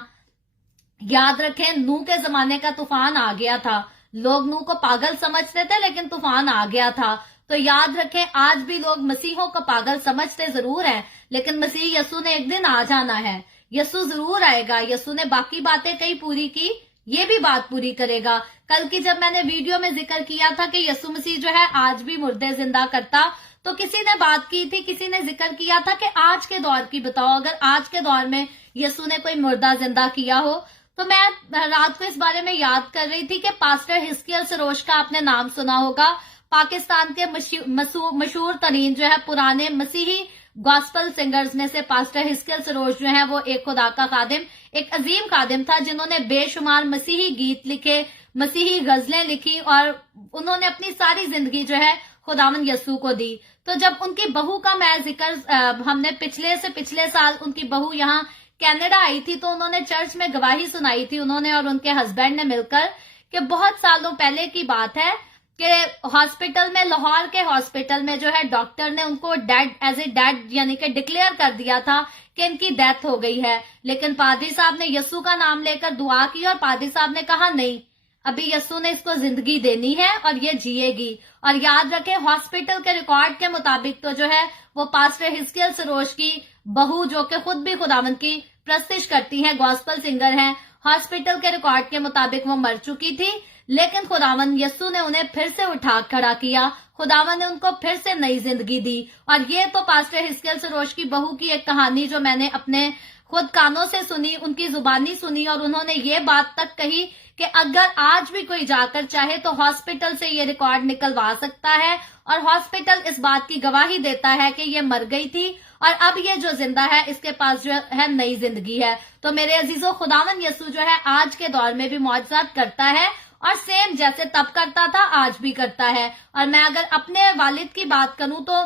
याद रखें, नूह के जमाने का तूफान आ गया था, लोग नूह को पागल समझते थे लेकिन तूफान आ गया था। तो याद रखें, आज भी लोग मसीहों को पागल समझते जरूर हैं, लेकिन मसीह यीशु ने एक दिन आ जाना है, यीशु जरूर आएगा। यीशु ने बाकी बातें कई पूरी की, ये भी बात पूरी करेगा। कल की जब मैंने वीडियो में जिक्र किया था कि यीशु मसीह जो है आज भी मुर्दे जिंदा करता, तो किसी ने बात की थी, किसी ने जिक्र किया था कि आज के दौर की बताओ, अगर आज के दौर में यीशु ने कोई मुर्दा जिंदा किया हो। तो मैं रात को इस बारे में याद कर रही थी कि पास्टर हिस्कियल सरोज का आपने नाम सुना होगा। पाकिस्तान के मशहूर तरीन जो है पुराने मसीही गॉस्पल सिंगर्स में से पास्टर हिस्कियल सरोज जो है वो एक खुदा का खादिम, एक अजीम खादिम था, जिन्होंने बेशुमार मसीही गीत लिखे, मसीही गजलें लिखी और उन्होंने अपनी सारी जिंदगी जो है खुदावन यस्सू को दी। तो जब उनकी बहू का मैं जिक्र हमने पिछले साल उनकी बहू यहाँ कनाडा आई थी, तो उन्होंने चर्च में गवाही सुनाई थी, उन्होंने और उनके हस्बैंड ने मिलकर, कि बहुत सालों पहले की बात है कि हॉस्पिटल में, लाहौर के हॉस्पिटल में जो है डॉक्टर ने उनको डेड, एज ए डेड यानी कि डिक्लेयर कर दिया था कि इनकी डेथ हो गई है। लेकिन पादरी साहब ने यस्सू का नाम लेकर दुआ की और पादरी साहब ने कहा नहीं, अभी यस्सू ने इसको जिंदगी देनी है और ये जिएगी। और याद रखें, हॉस्पिटल के रिकॉर्ड के मुताबिक तो जो है वो पास्टर हिस्कियल सरोज की बहू, जो कि खुद भी खुदावंद की प्रस्तिश करती हैं, गॉस्पल सिंगर हैं, हॉस्पिटल के रिकॉर्ड के मुताबिक वो मर चुकी थी। लेकिन खुदावंद यस्सू ने उन्हें फिर से उठा खड़ा किया, खुदावंद ने उनको फिर से नई जिंदगी दी। और ये तो पास्टर हिस्कियल सरोज की बहू की एक कहानी जो मैंने अपने खुद कानों से सुनी, उनकी जुबानी सुनी, और उन्होंने ये बात तक कही कि अगर आज भी कोई जाकर चाहे तो हॉस्पिटल से ये रिकॉर्ड निकलवा सकता है और हॉस्पिटल इस बात की गवाही देता है कि ये मर गई थी और अब ये जो जिंदा है इसके पास जो है नई जिंदगी है। तो मेरे अजीजों, खुदावन यस्सू जो है आज के दौर में भी मौजज़ात करता है और सेम जैसे तब करता था आज भी करता है। और मैं अगर अपने वालिद की बात करूं तो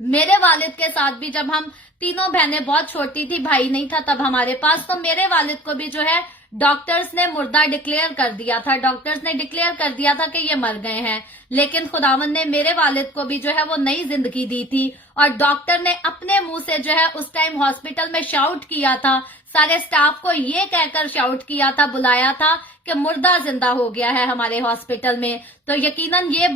मेरे वालिद के साथ भी, जब हम तीनों बहनें बहुत छोटी थी, भाई नहीं था तब हमारे पास, तो मेरे वालिद को भी जो है डॉक्टर्स ने मुर्दा डिक्लेयर कर दिया था, डॉक्टर्स ने डिक्लेयर कर दिया था कि ये मर गए हैं। लेकिन खुदावंद ने मेरे वालिद को भी जो है वो नई जिंदगी दी थी और डॉक्टर ने अपने मुंह से जो है उस टाइम हॉस्पिटल में शाउट किया था, सारे स्टाफ को ये कहकर शाउट किया था, बुलाया था कि मुर्दा जिंदा हो गया है हमारे हॉस्पिटल में। तो यकीनन ये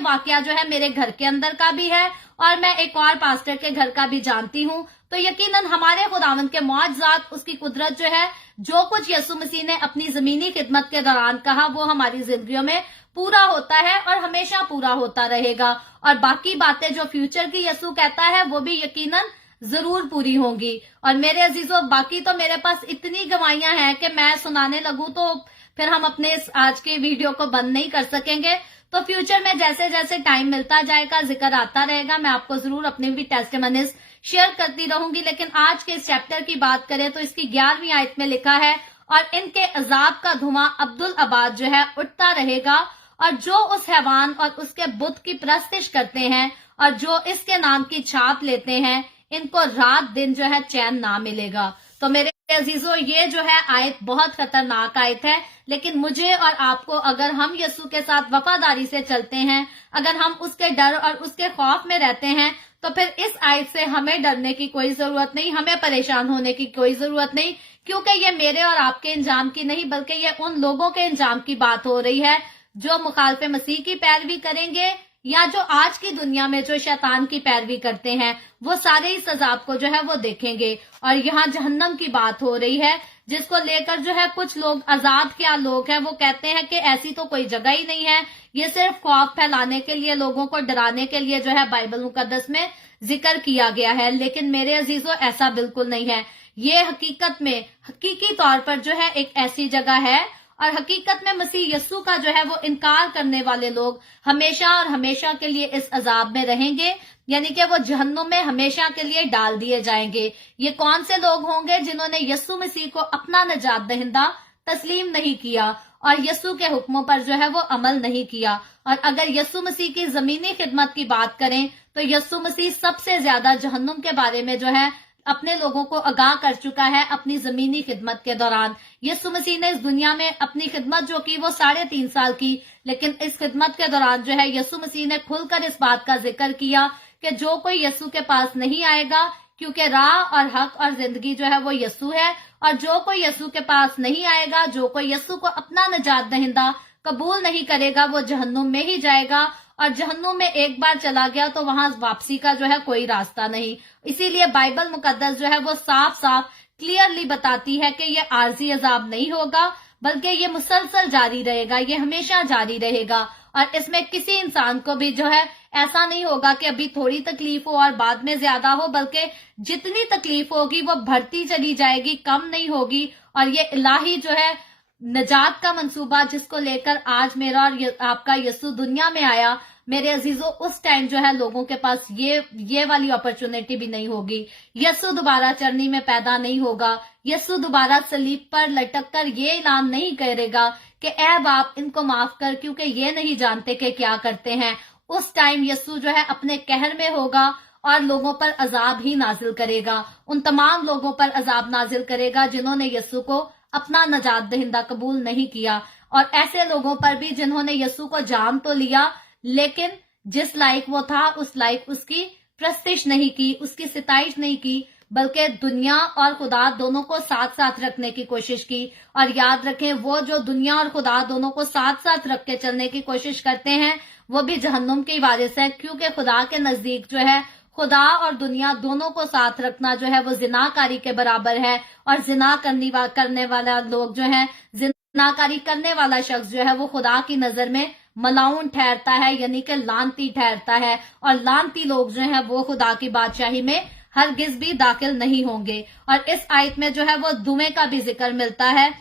वाकया जो है मेरे घर के अंदर का भी है और मैं एक और पास्टर के घर का भी जानती हूँ। तो यकीनन हमारे खुदावंद के मौजज़ात, उसकी कुदरत जो है, जो कुछ यीशु मसीह ने अपनी जमीनी खिदमत के दौरान कहा वो हमारी जिंदगियों में पूरा होता है और हमेशा पूरा होता रहेगा। और बाकी बातें जो फ्यूचर की यीशु कहता है वो भी यकीनन जरूर पूरी होंगी। और मेरे अजीजों, बाकी तो मेरे पास इतनी गवाहियां हैं कि मैं सुनाने लगूं तो फिर हम अपने इस आज के वीडियो को बंद नहीं कर सकेंगे। तो फ्यूचर में जैसे जैसे टाइम मिलता जाएगा, जिक्र आता रहेगा, मैं आपको जरूर अपने भी टेस्टिमनीज शेयर करती रहूंगी। लेकिन आज के इस चैप्टर की बात करें तो इसकी 11वीं आयत में लिखा है, और इनके अजाब का धुआं अब्दुल आबाद जो है उठता रहेगा, और जो उस हैवान और उसके बुत की प्रस्तिश करते हैं और जो इसके नाम की छाप लेते हैं, इनको रात दिन जो है चैन ना मिलेगा। तो मेरे अजीजों, ये जो है आयत बहुत खतरनाक आयत है, लेकिन मुझे और आपको, अगर हम यीशु के साथ वफादारी से चलते हैं, अगर हम उसके डर और उसके खौफ में रहते हैं, तो फिर इस आयत से हमें डरने की कोई जरूरत नहीं, हमें परेशान होने की कोई जरूरत नहीं, क्योंकि ये मेरे और आपके इंजाम की नहीं बल्कि ये उन लोगों के इंजाम की बात हो रही है जो मुखालफे मसीह की पैरवी करेंगे या जो आज की दुनिया में जो शैतान की पैरवी करते हैं, वो सारे इस अजाब को जो है वो देखेंगे। और यहाँ जहन्नम की बात हो रही है, जिसको लेकर जो है कुछ लोग आजाद क्या लोग हैं वो कहते हैं कि ऐसी तो कोई जगह ही नहीं है, ये सिर्फ खौफ फैलाने के लिए, लोगों को डराने के लिए जो है बाइबल मुकद्दस में जिक्र किया गया है। लेकिन मेरे अजीजों ऐसा बिल्कुल नहीं है। ये हकीकत में हकीकी तौर पर जो है एक ऐसी जगह है, और हकीकत में मसीह यस्सु का जो है वो इनकार करने वाले लोग हमेशा और हमेशा के लिए इस अजाब में रहेंगे, यानी कि वो जहन्नुम में हमेशा के लिए डाल दिए जाएंगे। ये कौन से लोग होंगे? जिन्होंने यस्सु मसीह को अपना निजात दहिंदा तस्लीम नहीं किया और यस्सु के हुक्मों पर जो है वो अमल नहीं किया। और अगर यस्सु मसीह की जमीनी खिदमत की बात करें तो यस्सु मसीह सबसे ज्यादा जहन्नुम के बारे में जो है अपने लोगों को आगाह कर चुका है अपनी जमीनी खिदमत के दौरान। यीशु मसीह ने इस दुनिया में अपनी खिदमत जो की वो 3.5 साल की, लेकिन इस खिदमत के दौरान जो है यीशु मसीह ने खुलकर इस बात का जिक्र किया कि जो कोई यीशु के पास नहीं आएगा, क्योंकि राह और हक और जिंदगी जो है वो यीशु है, और जो कोई यीशु के पास नहीं आएगा, जो कोई यीशु को अपना निजात दहिंदा कबूल नहीं करेगा, वो जहन्नुम में ही जाएगा। और जहन्नुम में एक बार चला गया तो वहां वापसी का जो है कोई रास्ता नहीं। इसीलिए बाइबल मुकद्दस जो है वो साफ साफ क्लियरली बताती है कि ये आर्जी अजाब नहीं होगा, बल्कि ये मुसलसल जारी रहेगा, ये हमेशा जारी रहेगा। और इसमें किसी इंसान को भी जो है ऐसा नहीं होगा कि अभी थोड़ी तकलीफ हो और बाद में ज्यादा हो, बल्कि जितनी तकलीफ होगी वो बढ़ती चली जाएगी, कम नहीं होगी। और ये इलाही जो है निजात का मंसूबा जिसको लेकर आज मेरा और आपका यीशु दुनिया में आया, मेरे अजीजों, उस टाइम जो है लोगों के पास ये वाली अपॉर्चुनिटी भी नहीं होगी। यीशु दोबारा चरनी में पैदा नहीं होगा। यीशु दोबारा सलीब पर लटक कर ये ऐलान नहीं करेगा कि ऐ बाप इनको माफ कर, क्योंकि ये नहीं जानते कि क्या करते हैं। उस टाइम यीशु जो है अपने कहर में होगा और लोगों पर अजाब ही नाजिल करेगा। उन तमाम लोगों पर अजाब नाजिल करेगा जिन्होंने यीशु को अपना नजात दहिंदा कबूल नहीं किया, और ऐसे लोगों पर भी जिन्होंने यीशु को जान तो लिया, लेकिन जिस लायक वो था उस लायक उसकी प्रस्तिश नहीं की, उसकी सिताइश नहीं की, बल्कि दुनिया और खुदा दोनों को साथ साथ रखने की कोशिश की। और याद रखें, वो जो दुनिया और खुदा दोनों को साथ साथ रख के चलने की कोशिश करते हैं वो भी जहन्नुम के वारिस है, क्योंकि खुदा के नजदीक जो है खुदा और दुनिया दोनों को साथ रखना जो है वो जिनाकारी के बराबर है। और जिना करने वाला लोग जो है, जिनाकारी करने वाला शख्स जो है वो खुदा की नजर में मलाउन ठहरता है, यानी कि लानती ठहरता है। और लानती लोग जो है वो खुदा की बादशाही में हरगिज भी दाखिल नहीं होंगे। और इस आयत में जो है वो धुएं का भी जिक्र मिलता है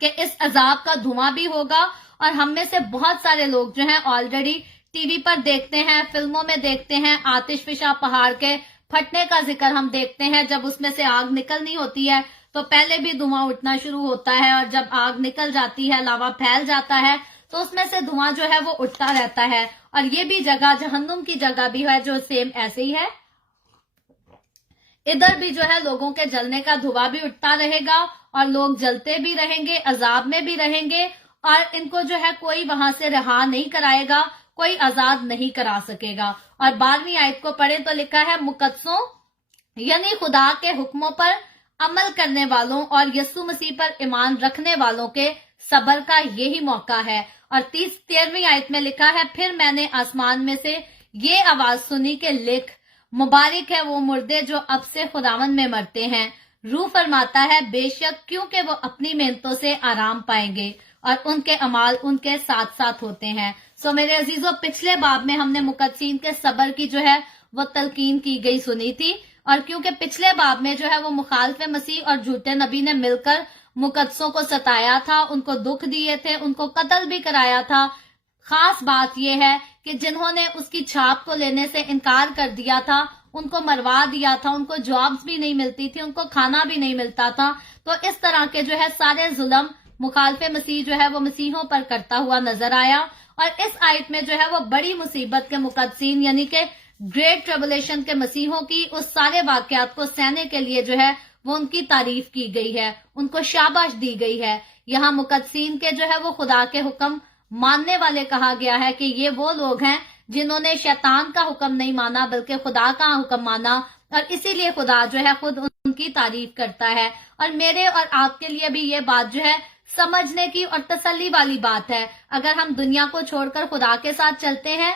कि इस अजाब का धुआं भी होगा। और हम में से बहुत सारे लोग जो हैं ऑलरेडी टीवी पर देखते हैं, फिल्मों में देखते हैं, आतिशफिशा पहाड़ के फटने का जिक्र हम देखते हैं। जब उसमें से आग निकलनी होती है तो पहले भी धुआं उठना शुरू होता है, और जब आग निकल जाती है, लावा फैल जाता है, तो उसमें से धुआं जो है वो उठता रहता है। और ये भी जगह जहन्नुम की जगह भी है जो सेम ऐसे ही है। इधर भी जो है लोगों के जलने का धुआं भी उठता रहेगा और लोग जलते भी रहेंगे, अजाब में भी रहेंगे, और इनको जो है कोई वहां से रहा नहीं कराएगा, कोई आजाद नहीं करा सकेगा। और 12वीं आयत को पढ़े तो लिखा है, मुकद्दसों यानी खुदा के हुक्मों पर अमल करने वालों और यीशु मसीह पर ईमान रखने वालों के सब्र का यही मौका है। और 13वीं आयत में लिखा है, फिर मैंने आसमान में से ये आवाज सुनी कि लिख, मुबारक है वो मुर्दे जो अब से खुदावन में मरते हैं। रूह फरमाता है, बेशक, क्योंकि वो अपनी मेहनतों से आराम पाएंगे और उनके अमाल उनके साथ साथ होते हैं। सो मेरे अजीजों, पिछले बाब में हमने मुकद्दसीन के सब्र की जो है वो तलकीन की गई सुनी थी। और क्योंकि पिछले बाब में जो है वो मुखालिफ मसीह और झूठे नबी ने मिलकर मुकद्दसों को सताया था, उनको दुख दिए थे, उनको कत्ल भी कराया था। खास बात यह है कि जिन्होंने उसकी छाप को लेने से इनकार कर दिया था उनको मरवा दिया था, उनको जॉब्स भी नहीं मिलती थी, उनको खाना भी नहीं मिलता था। तो इस तरह के जो है सारे जुल्म मुखालिफ मसीह जो है वो मसीहों पर करता हुआ नजर आया। और इस आयत में जो है वो बड़ी मुसीबत के मुकद्दसीन यानी कि ग्रेट ट्रिबुलेशन के मसीहों की उस सारे वाकयात को सहने के लिए जो है वो उनकी तारीफ की गई है, उनको शाबाश दी गई है। यहाँ मुकद्दसीन के जो है वो खुदा के हुक्म मानने वाले कहा गया है कि ये वो लोग हैं जिन्होंने शैतान का हुक्म नहीं माना बल्कि खुदा का हुक्म माना, और इसीलिए खुदा जो है खुद उनकी तारीफ करता है। और मेरे और आपके लिए भी ये बात जो है समझने की और तसल्ली वाली बात है। अगर हम दुनिया को छोड़कर खुदा के साथ चलते हैं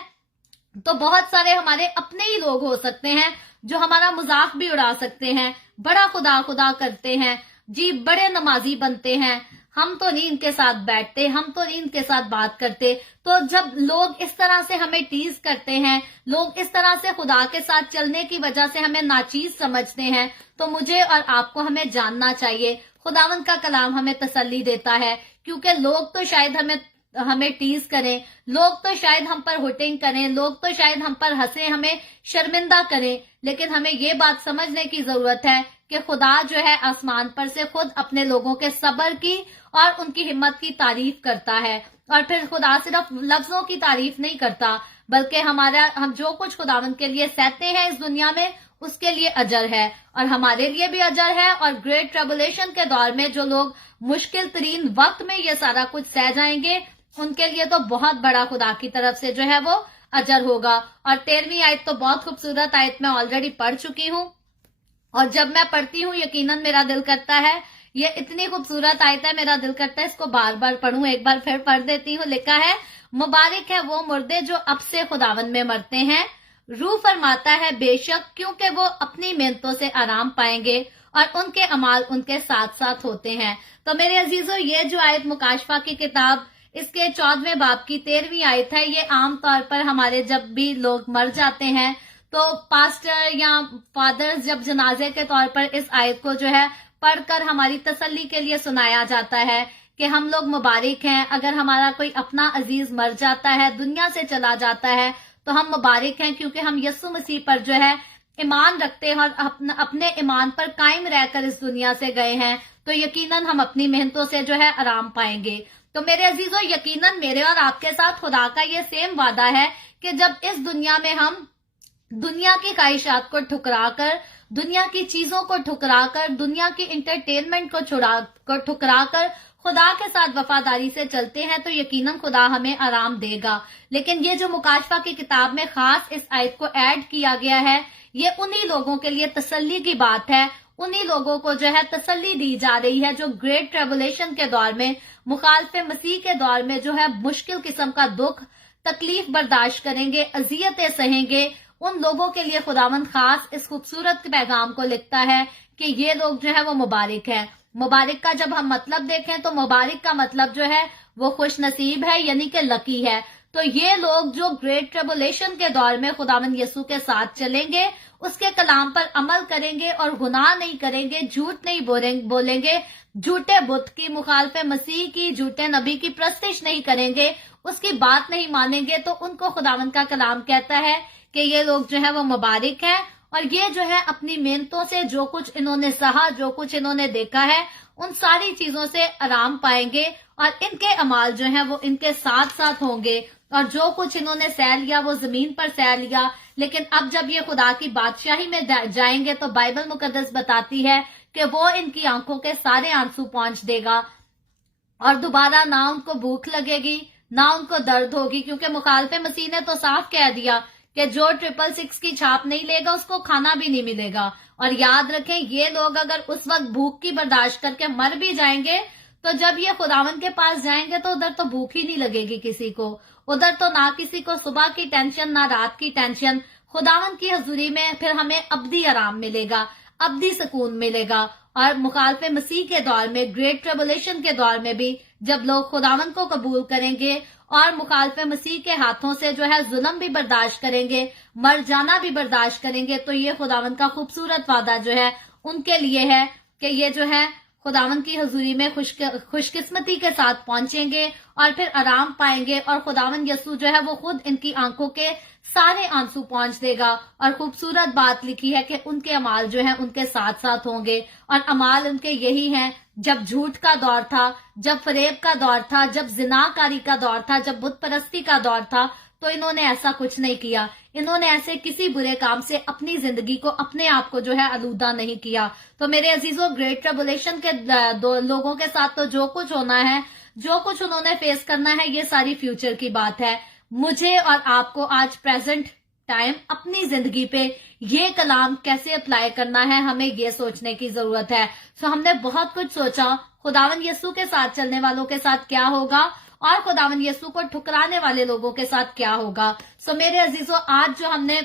तो बहुत सारे हमारे अपने ही लोग हो सकते हैं जो हमारा मजाक भी उड़ा सकते हैं, बड़ा खुदा खुदा करते हैं, जी बड़े नमाजी बनते हैं, हम तो नहीं इनके साथ बैठते, हम तो नहीं इनके साथ बात करते। तो जब लोग इस तरह से हमें टीज करते हैं, लोग इस तरह से खुदा के साथ चलने की वजह से हमें नाचीज समझते हैं, तो मुझे और आपको हमें जानना चाहिए। खुदावंद का कलाम हमें तसल्ली देता है, क्योंकि लोग तो शायद हमें टीज करें, लोग तो शायद हम पर हुटिंग करें, लोग तो शायद हम पर हंसे, हमें शर्मिंदा करें, लेकिन हमें ये बात समझने की जरूरत है कि खुदा जो है आसमान पर से खुद अपने लोगों के सब्र की और उनकी हिम्मत की तारीफ करता है। और फिर खुदा सिर्फ लफ्जों की तारीफ नहीं करता, बल्कि हम जो कुछ खुदावंद के लिए सहते हैं इस दुनिया में, उसके लिए अजर है, और हमारे लिए भी अजर है। और ग्रेट ट्रबुलेशन के दौर में जो लोग मुश्किल तरीन वक्त में ये सारा कुछ सह जाएंगे, उनके लिए तो बहुत बड़ा खुदा की तरफ से जो है वो अजर होगा। और 13वीं आयत तो बहुत खूबसूरत आयत मैं ऑलरेडी पढ़ चुकी हूँ, और जब मैं पढ़ती हूँ यकीनन मेरा दिल करता है, ये इतनी खूबसूरत आयत है, मेरा दिल करता है इसको बार बार पढ़ूं। एक बार फिर पढ़ देती हूँ। लिखा है, मुबारक है वो मुर्दे जो अब से खुदावंद में मरते हैं। रूह फरमाता है बेशक, क्योंकि वो अपनी मेहनतों से आराम पाएंगे और उनके अमाल उनके साथ साथ होते हैं। तो मेरे अजीजों, ये जो आयत मुकाशफा की किताब इसके 14वें बाब की 13वीं आयत है, ये आम तौर पर हमारे जब भी लोग मर जाते हैं तो पास्टर या फादर्स जब जनाजे के तौर पर इस आयत को जो है पढ़कर हमारी तसल्ली के लिए सुनाया जाता है कि हम लोग मुबारक हैं। अगर हमारा कोई अपना अजीज मर जाता है, दुनिया से चला जाता है, तो हम मुबारक हैं, क्योंकि हम यीशु मसीह पर जो है ईमान रखते हैं और अपने ईमान पर कायम रहकर इस दुनिया से गए हैं, तो यकीनन हम अपनी मेहनतों से जो है आराम पाएंगे। तो मेरे अजीजों, यकीनन मेरे और आपके साथ खुदा का ये सेम वादा है कि जब इस दुनिया में हम दुनिया की ख्वाहिशात को ठुकराकर, दुनिया की चीजों को ठुकराकर, दुनिया की इंटरटेनमेंट को ठुकराकर खुदा के साथ वफादारी से चलते हैं, तो यकीनन खुदा हमें आराम देगा। लेकिन ये जो मुकाशफा की किताब में खास इस आयत को ऐड किया गया है, ये उन्हीं लोगों के लिए तसल्ली की बात है, उन्हीं लोगों को जो है तसल्ली दी जा रही है जो ग्रेट ट्रबुलेशन के दौर में, मुखालफे मसीह के दौर में जो है मुश्किल किस्म का दुख तकलीफ बर्दाश्त करेंगे, अजियतें सहेंगे। उन लोगों के लिए खुदावंद खास इस खूबसूरत पैगाम को लिखता है कि ये लोग जो है वो मुबारक है। मुबारक का जब हम मतलब देखें तो मुबारक का मतलब जो है वो खुश नसीब है, यानी कि लकी है। तो ये लोग जो ग्रेट ट्रबुलेशन के दौर में खुदावंद यीशु के साथ चलेंगे, उसके कलाम पर अमल करेंगे और गुनाह नहीं करेंगे, झूठ नहीं बोलेंगे, झूठे बुत की, मुखालफे मसीह की, झूठे नबी की प्रस्तिश नहीं करेंगे, उसकी बात नहीं मानेंगे, तो उनको खुदावंद का कलाम कहता है कि ये लोग जो है वो मुबारक हैं। और ये जो है अपनी मेहनतों से जो कुछ इन्होंने सहा, जो कुछ इन्होंने देखा है, उन सारी चीजों से आराम पाएंगे और इनके अमाल जो है वो इनके साथ साथ होंगे। और जो कुछ इन्होंने सह लिया वो जमीन पर सह लिया, लेकिन अब जब ये खुदा की बादशाही में जाएंगे तो बाइबल मुकद्दस बताती है कि वो इनकी आंखों के सारे आंसू पोंछ देगा और दोबारा ना उनको भूख लगेगी, ना उनको दर्द होगी, क्योंकि मुखालफे मसीह ने तो साफ कह दिया कि जो 666 की छाप नहीं लेगा उसको खाना भी नहीं मिलेगा। और याद रखें, ये लोग अगर उस वक्त भूख की बर्दाश्त करके मर भी जाएंगे, तो जब ये खुदावंद के पास जाएंगे तो उधर तो भूख ही नहीं लगेगी किसी को, उधर तो ना किसी को सुबह की टेंशन, ना रात की टेंशन। खुदावंद की हजूरी में फिर हमें अब्दी आराम मिलेगा, अब्दी सुकून मिलेगा। और मुखालफे मसीह के दौर में, ग्रेट ट्रबुलेशन के दौर में भी जब लोग खुदावंद को कबूल करेंगे और मुखालफे मसीह के हाथों से जो है जुल्म भी बर्दाश्त करेंगे, मर जाना भी बर्दाश्त करेंगे, तो ये खुदावंद का खूबसूरत वादा जो है उनके लिए है कि ये जो है खुदावंद की हजूरी में खुशकिस्मती के साथ पहुंचेंगे और फिर आराम पाएंगे। और खुदावंद यीशु जो है वो खुद इनकी आंखों के सारे आंसू पोंछ देगा। और खूबसूरत बात लिखी है कि उनके अमाल जो है उनके साथ साथ होंगे। और अमाल उनके यही हैं, जब झूठ का दौर था, जब फरेब का दौर था, जब जिनाकारी का दौर था, जब बुत परस्ती का दौर था, तो इन्होंने ऐसा कुछ नहीं किया। इन्होंने ऐसे किसी बुरे काम से अपनी जिंदगी को, अपने आप को जो है आलूदा नहीं किया। तो मेरे अजीजों, ग्रेट ट्रबुलेशन के लोगों के साथ तो जो कुछ होना है, जो कुछ उन्होंने फेस करना है, ये सारी फ्यूचर की बात है। मुझे और आपको आज प्रेजेंट टाइम अपनी जिंदगी पे ये कलाम कैसे अप्लाई करना है, हमें ये सोचने की जरूरत है। सो हमने बहुत कुछ सोचा, खुदावंद यीशु के साथ चलने वालों के साथ क्या होगा और खुदावंद यीशु को ठुकराने वाले लोगों के साथ क्या होगा। सो मेरे अजीजों, आज जो हमने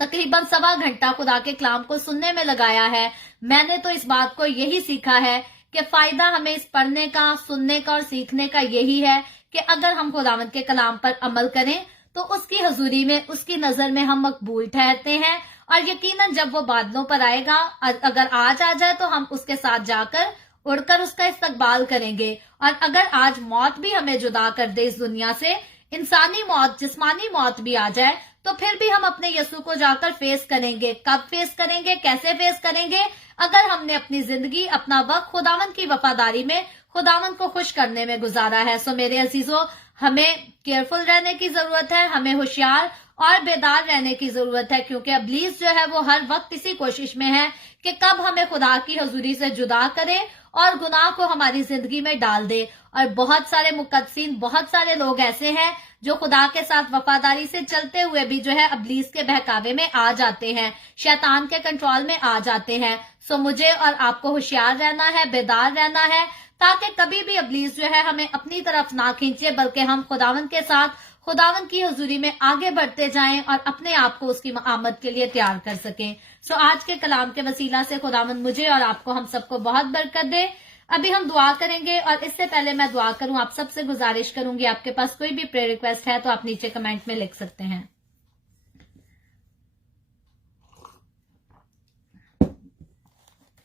तकरीबन 1.25 घंटा खुदा के कलाम को सुनने में लगाया है। मैंने तो इस बात को यही सीखा है कि फायदा हमें इस पढ़ने का, सुनने का और सीखने का यही है कि अगर हम खुदावंद के कलाम पर अमल करें तो उसकी हजूरी में, उसकी नजर में हम मकबूल ठहरते हैं। और यकीनन जब वो बादलों पर आएगा, अगर आज आ जाए तो हम उसके साथ जाकर उड़कर उसका इस्तकबाल करेंगे। और अगर आज मौत भी हमें जुदा कर दे इस दुनिया से, इंसानी मौत, जिस्मानी मौत भी आ जाए, तो फिर भी हम अपने यीशु को जाकर फेस करेंगे। कब फेस करेंगे, कैसे फेस करेंगे? अगर हमने अपनी जिंदगी, अपना वक्त खुदावंद की वफादारी में, खुदावंद को खुश करने में गुजारा है। सो मेरे अजीजों, हमें केयरफुल रहने की जरूरत है, हमें होशियार और बेदार रहने की जरूरत है, क्योंकि इब्लीस जो है वो हर वक्त इसी कोशिश में है कि कब हमें खुदा की हजूरी से जुदा करे और गुनाह को हमारी जिंदगी में डाल दे। और बहुत सारे मुकद्दसीन, बहुत सारे लोग ऐसे हैं जो खुदा के साथ वफादारी से चलते हुए भी जो है इब्लीस के बहकावे में आ जाते हैं, शैतान के कंट्रोल में आ जाते हैं। सो मुझे और आपको होशियार रहना है, बेदार रहना है, ताकि कभी भी इब्लीस जो है हमें अपनी तरफ ना खींचे, बल्कि हम खुदावंद के साथ, खुदावंद की हजूरी में आगे बढ़ते जाएं और अपने आप को उसकी आमद के लिए तैयार कर सकें। सो आज के कलाम के वसीला से खुदावंद मुझे और आपको, हम सबको बहुत बरकत दे। अभी हम दुआ करेंगे, और इससे पहले मैं दुआ करूं, आप सबसे गुजारिश करूंगी, आपके पास कोई भी प्रेयर रिक्वेस्ट है तो आप नीचे कमेंट में लिख सकते हैं।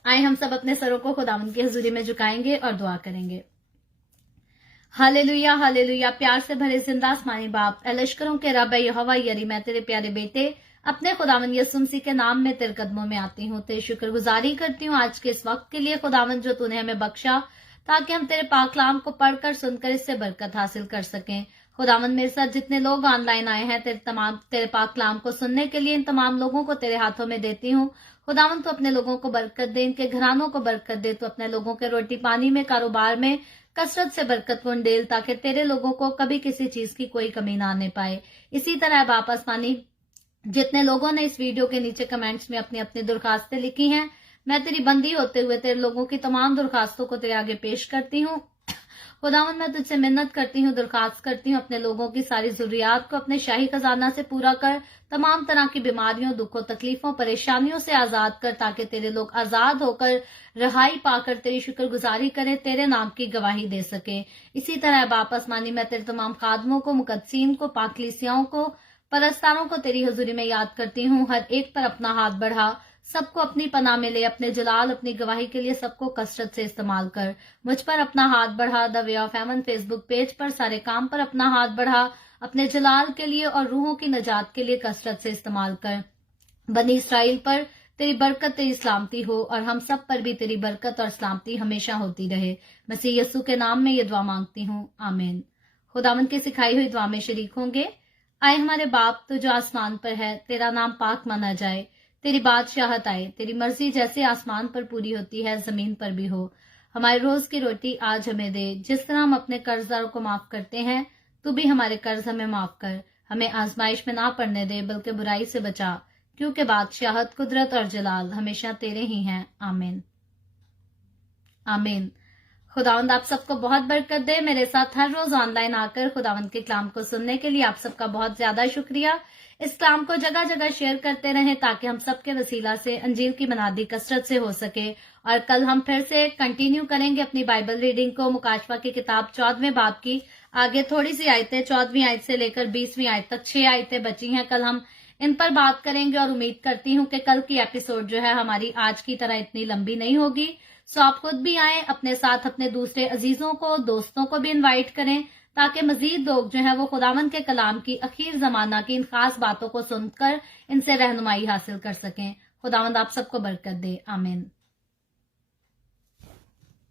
आए हम सब अपने सरों को खुदावंद की हजूरी में झुकाएंगे और दुआ करेंगे। Hallelujah, hallelujah. प्यार से भरे जिंदा आसमानी बाप, लश्करों के रब यहोवा यरी, मैं तेरे प्यारे बेटे अपने खुदावंद यीशु मसीह के नाम में तेरे कदमों में आती हूँ। तेरी शुक्रगुजारी करती हूँ आज के इस वक्त के लिए खुदावंद, जो तूने हमें बख्शा, ताकि हम तेरे पाक कलाम को पढ़कर, सुनकर इससे बरकत हासिल कर सकें। खुदावंद, मेरे साथ जितने लोग ऑनलाइन आए हैं, तेरे पाक कलाम को सुनने के लिए, इन तमाम लोगों को तेरे हाथों में देती हूँ। खुदावंद, तो अपने लोगों को बरकत दे, इनके घरानों को बरकत दे, तो अपने लोगों के रोटी पानी में, कारोबार में कसरत से बरकत को डेल, ताकि तेरे लोगों को कभी किसी चीज की कोई कमी ना आने पाए। इसी तरह बाप आसमानी, जितने लोगों ने इस वीडियो के नीचे कमेंट्स में अपनी अपनी दरखास्तें लिखी हैं, मैं तेरी बंदी होते हुए तेरे लोगों की तमाम दरखास्तों को तेरे आगे पेश करती हूँ। खुदावंद, मैं तुझसे मिन्नत करती हूँ, दरखास्त करती हूँ, अपने लोगों की सारी जरूरियात को अपने शाही खजाना से पूरा कर, तमाम तरह की बीमारियों, दुखों, तकलीफों, परेशानियों से आजाद कर, ताकि तेरे लोग आजाद होकर, रहाई पाकर तेरी शुक्रगुजारी करें, तेरे नाम की गवाही दे सके। इसी तरह बाप आसमानी, मैं तेरे तमाम खादमों को, मुकद्दसीन को, पाकलीसियाओं को, परस्तारों को तेरी हजूरी में याद करती हूँ। हर एक पर अपना हाथ बढ़ा, सबको अपनी पनाह में ले, अपने जलाल, अपनी गवाही के लिए सबको कसरत से इस्तेमाल कर। मुझ पर अपना हाथ बढ़ा, the way of haven Facebook page पर सारे काम पर अपना हाथ बढ़ा, अपने जलाल के लिए और रूहों की नजात के लिए कसरत से इस्तेमाल कर। बनी इसराइल पर तेरी बरकत, तेरी सलामती हो, और हम सब पर भी तेरी बरकत और सलामती हमेशा होती रहे। मसीह यीशु के नाम में ये दुआ मांगती हूँ, आमीन। खुदावंद की सिखाई हुई दुआ में शरीक होंगे। आए हमारे बाप, तू जो आसमान पर है, तेरा नाम पाक माना जाए, तेरी बादशाहत आए, तेरी मर्जी जैसे आसमान पर पूरी होती है, जमीन पर भी हो। हमारे रोज की रोटी आज हमें दे, जिस तरह हम अपने कर्जदारों को माफ करते हैं, तू भी हमारे कर्ज हमें माफ कर। हमें आजमाइश में ना पड़ने दे, बल्कि बुराई से बचा, क्योंकि बादशाहत, कुदरत और जलाल हमेशा तेरे ही हैं, आमीन, आमीन। खुदावंद आप सबको बहुत बरकत दे। मेरे साथ हर रोज ऑनलाइन आकर खुदावंद के कलाम को सुनने के लिए आप सबका बहुत ज्यादा शुक्रिया। इस कलाम को जगह जगह शेयर करते रहें, ताकि हम सबके वसीला से अंजील की मनादी कसरत से हो सके। और कल हम फिर से कंटिन्यू करेंगे अपनी बाइबल रीडिंग को, मुकाशफा की किताब 14वें बाब की। आगे थोड़ी सी आयतें, 14वीं आयत से लेकर 20वीं आयत तक 6 आयतें बची हैं। कल हम इन पर बात करेंगे, और उम्मीद करती हूँ कि कल की एपिसोड जो है हमारी आज की तरह इतनी लंबी नहीं होगी। सो आप खुद भी आए, अपने साथ अपने दूसरे अजीजों को, दोस्तों को भी इनवाइट करें, ताकि मजीद लोग जो है वो खुदावंद के कलाम की अखीर जमाना की इन खास बातों को सुनकर इनसे रहनुमाई हासिल कर सकें। खुदावंद आप सबको बरकत दे, आमीन।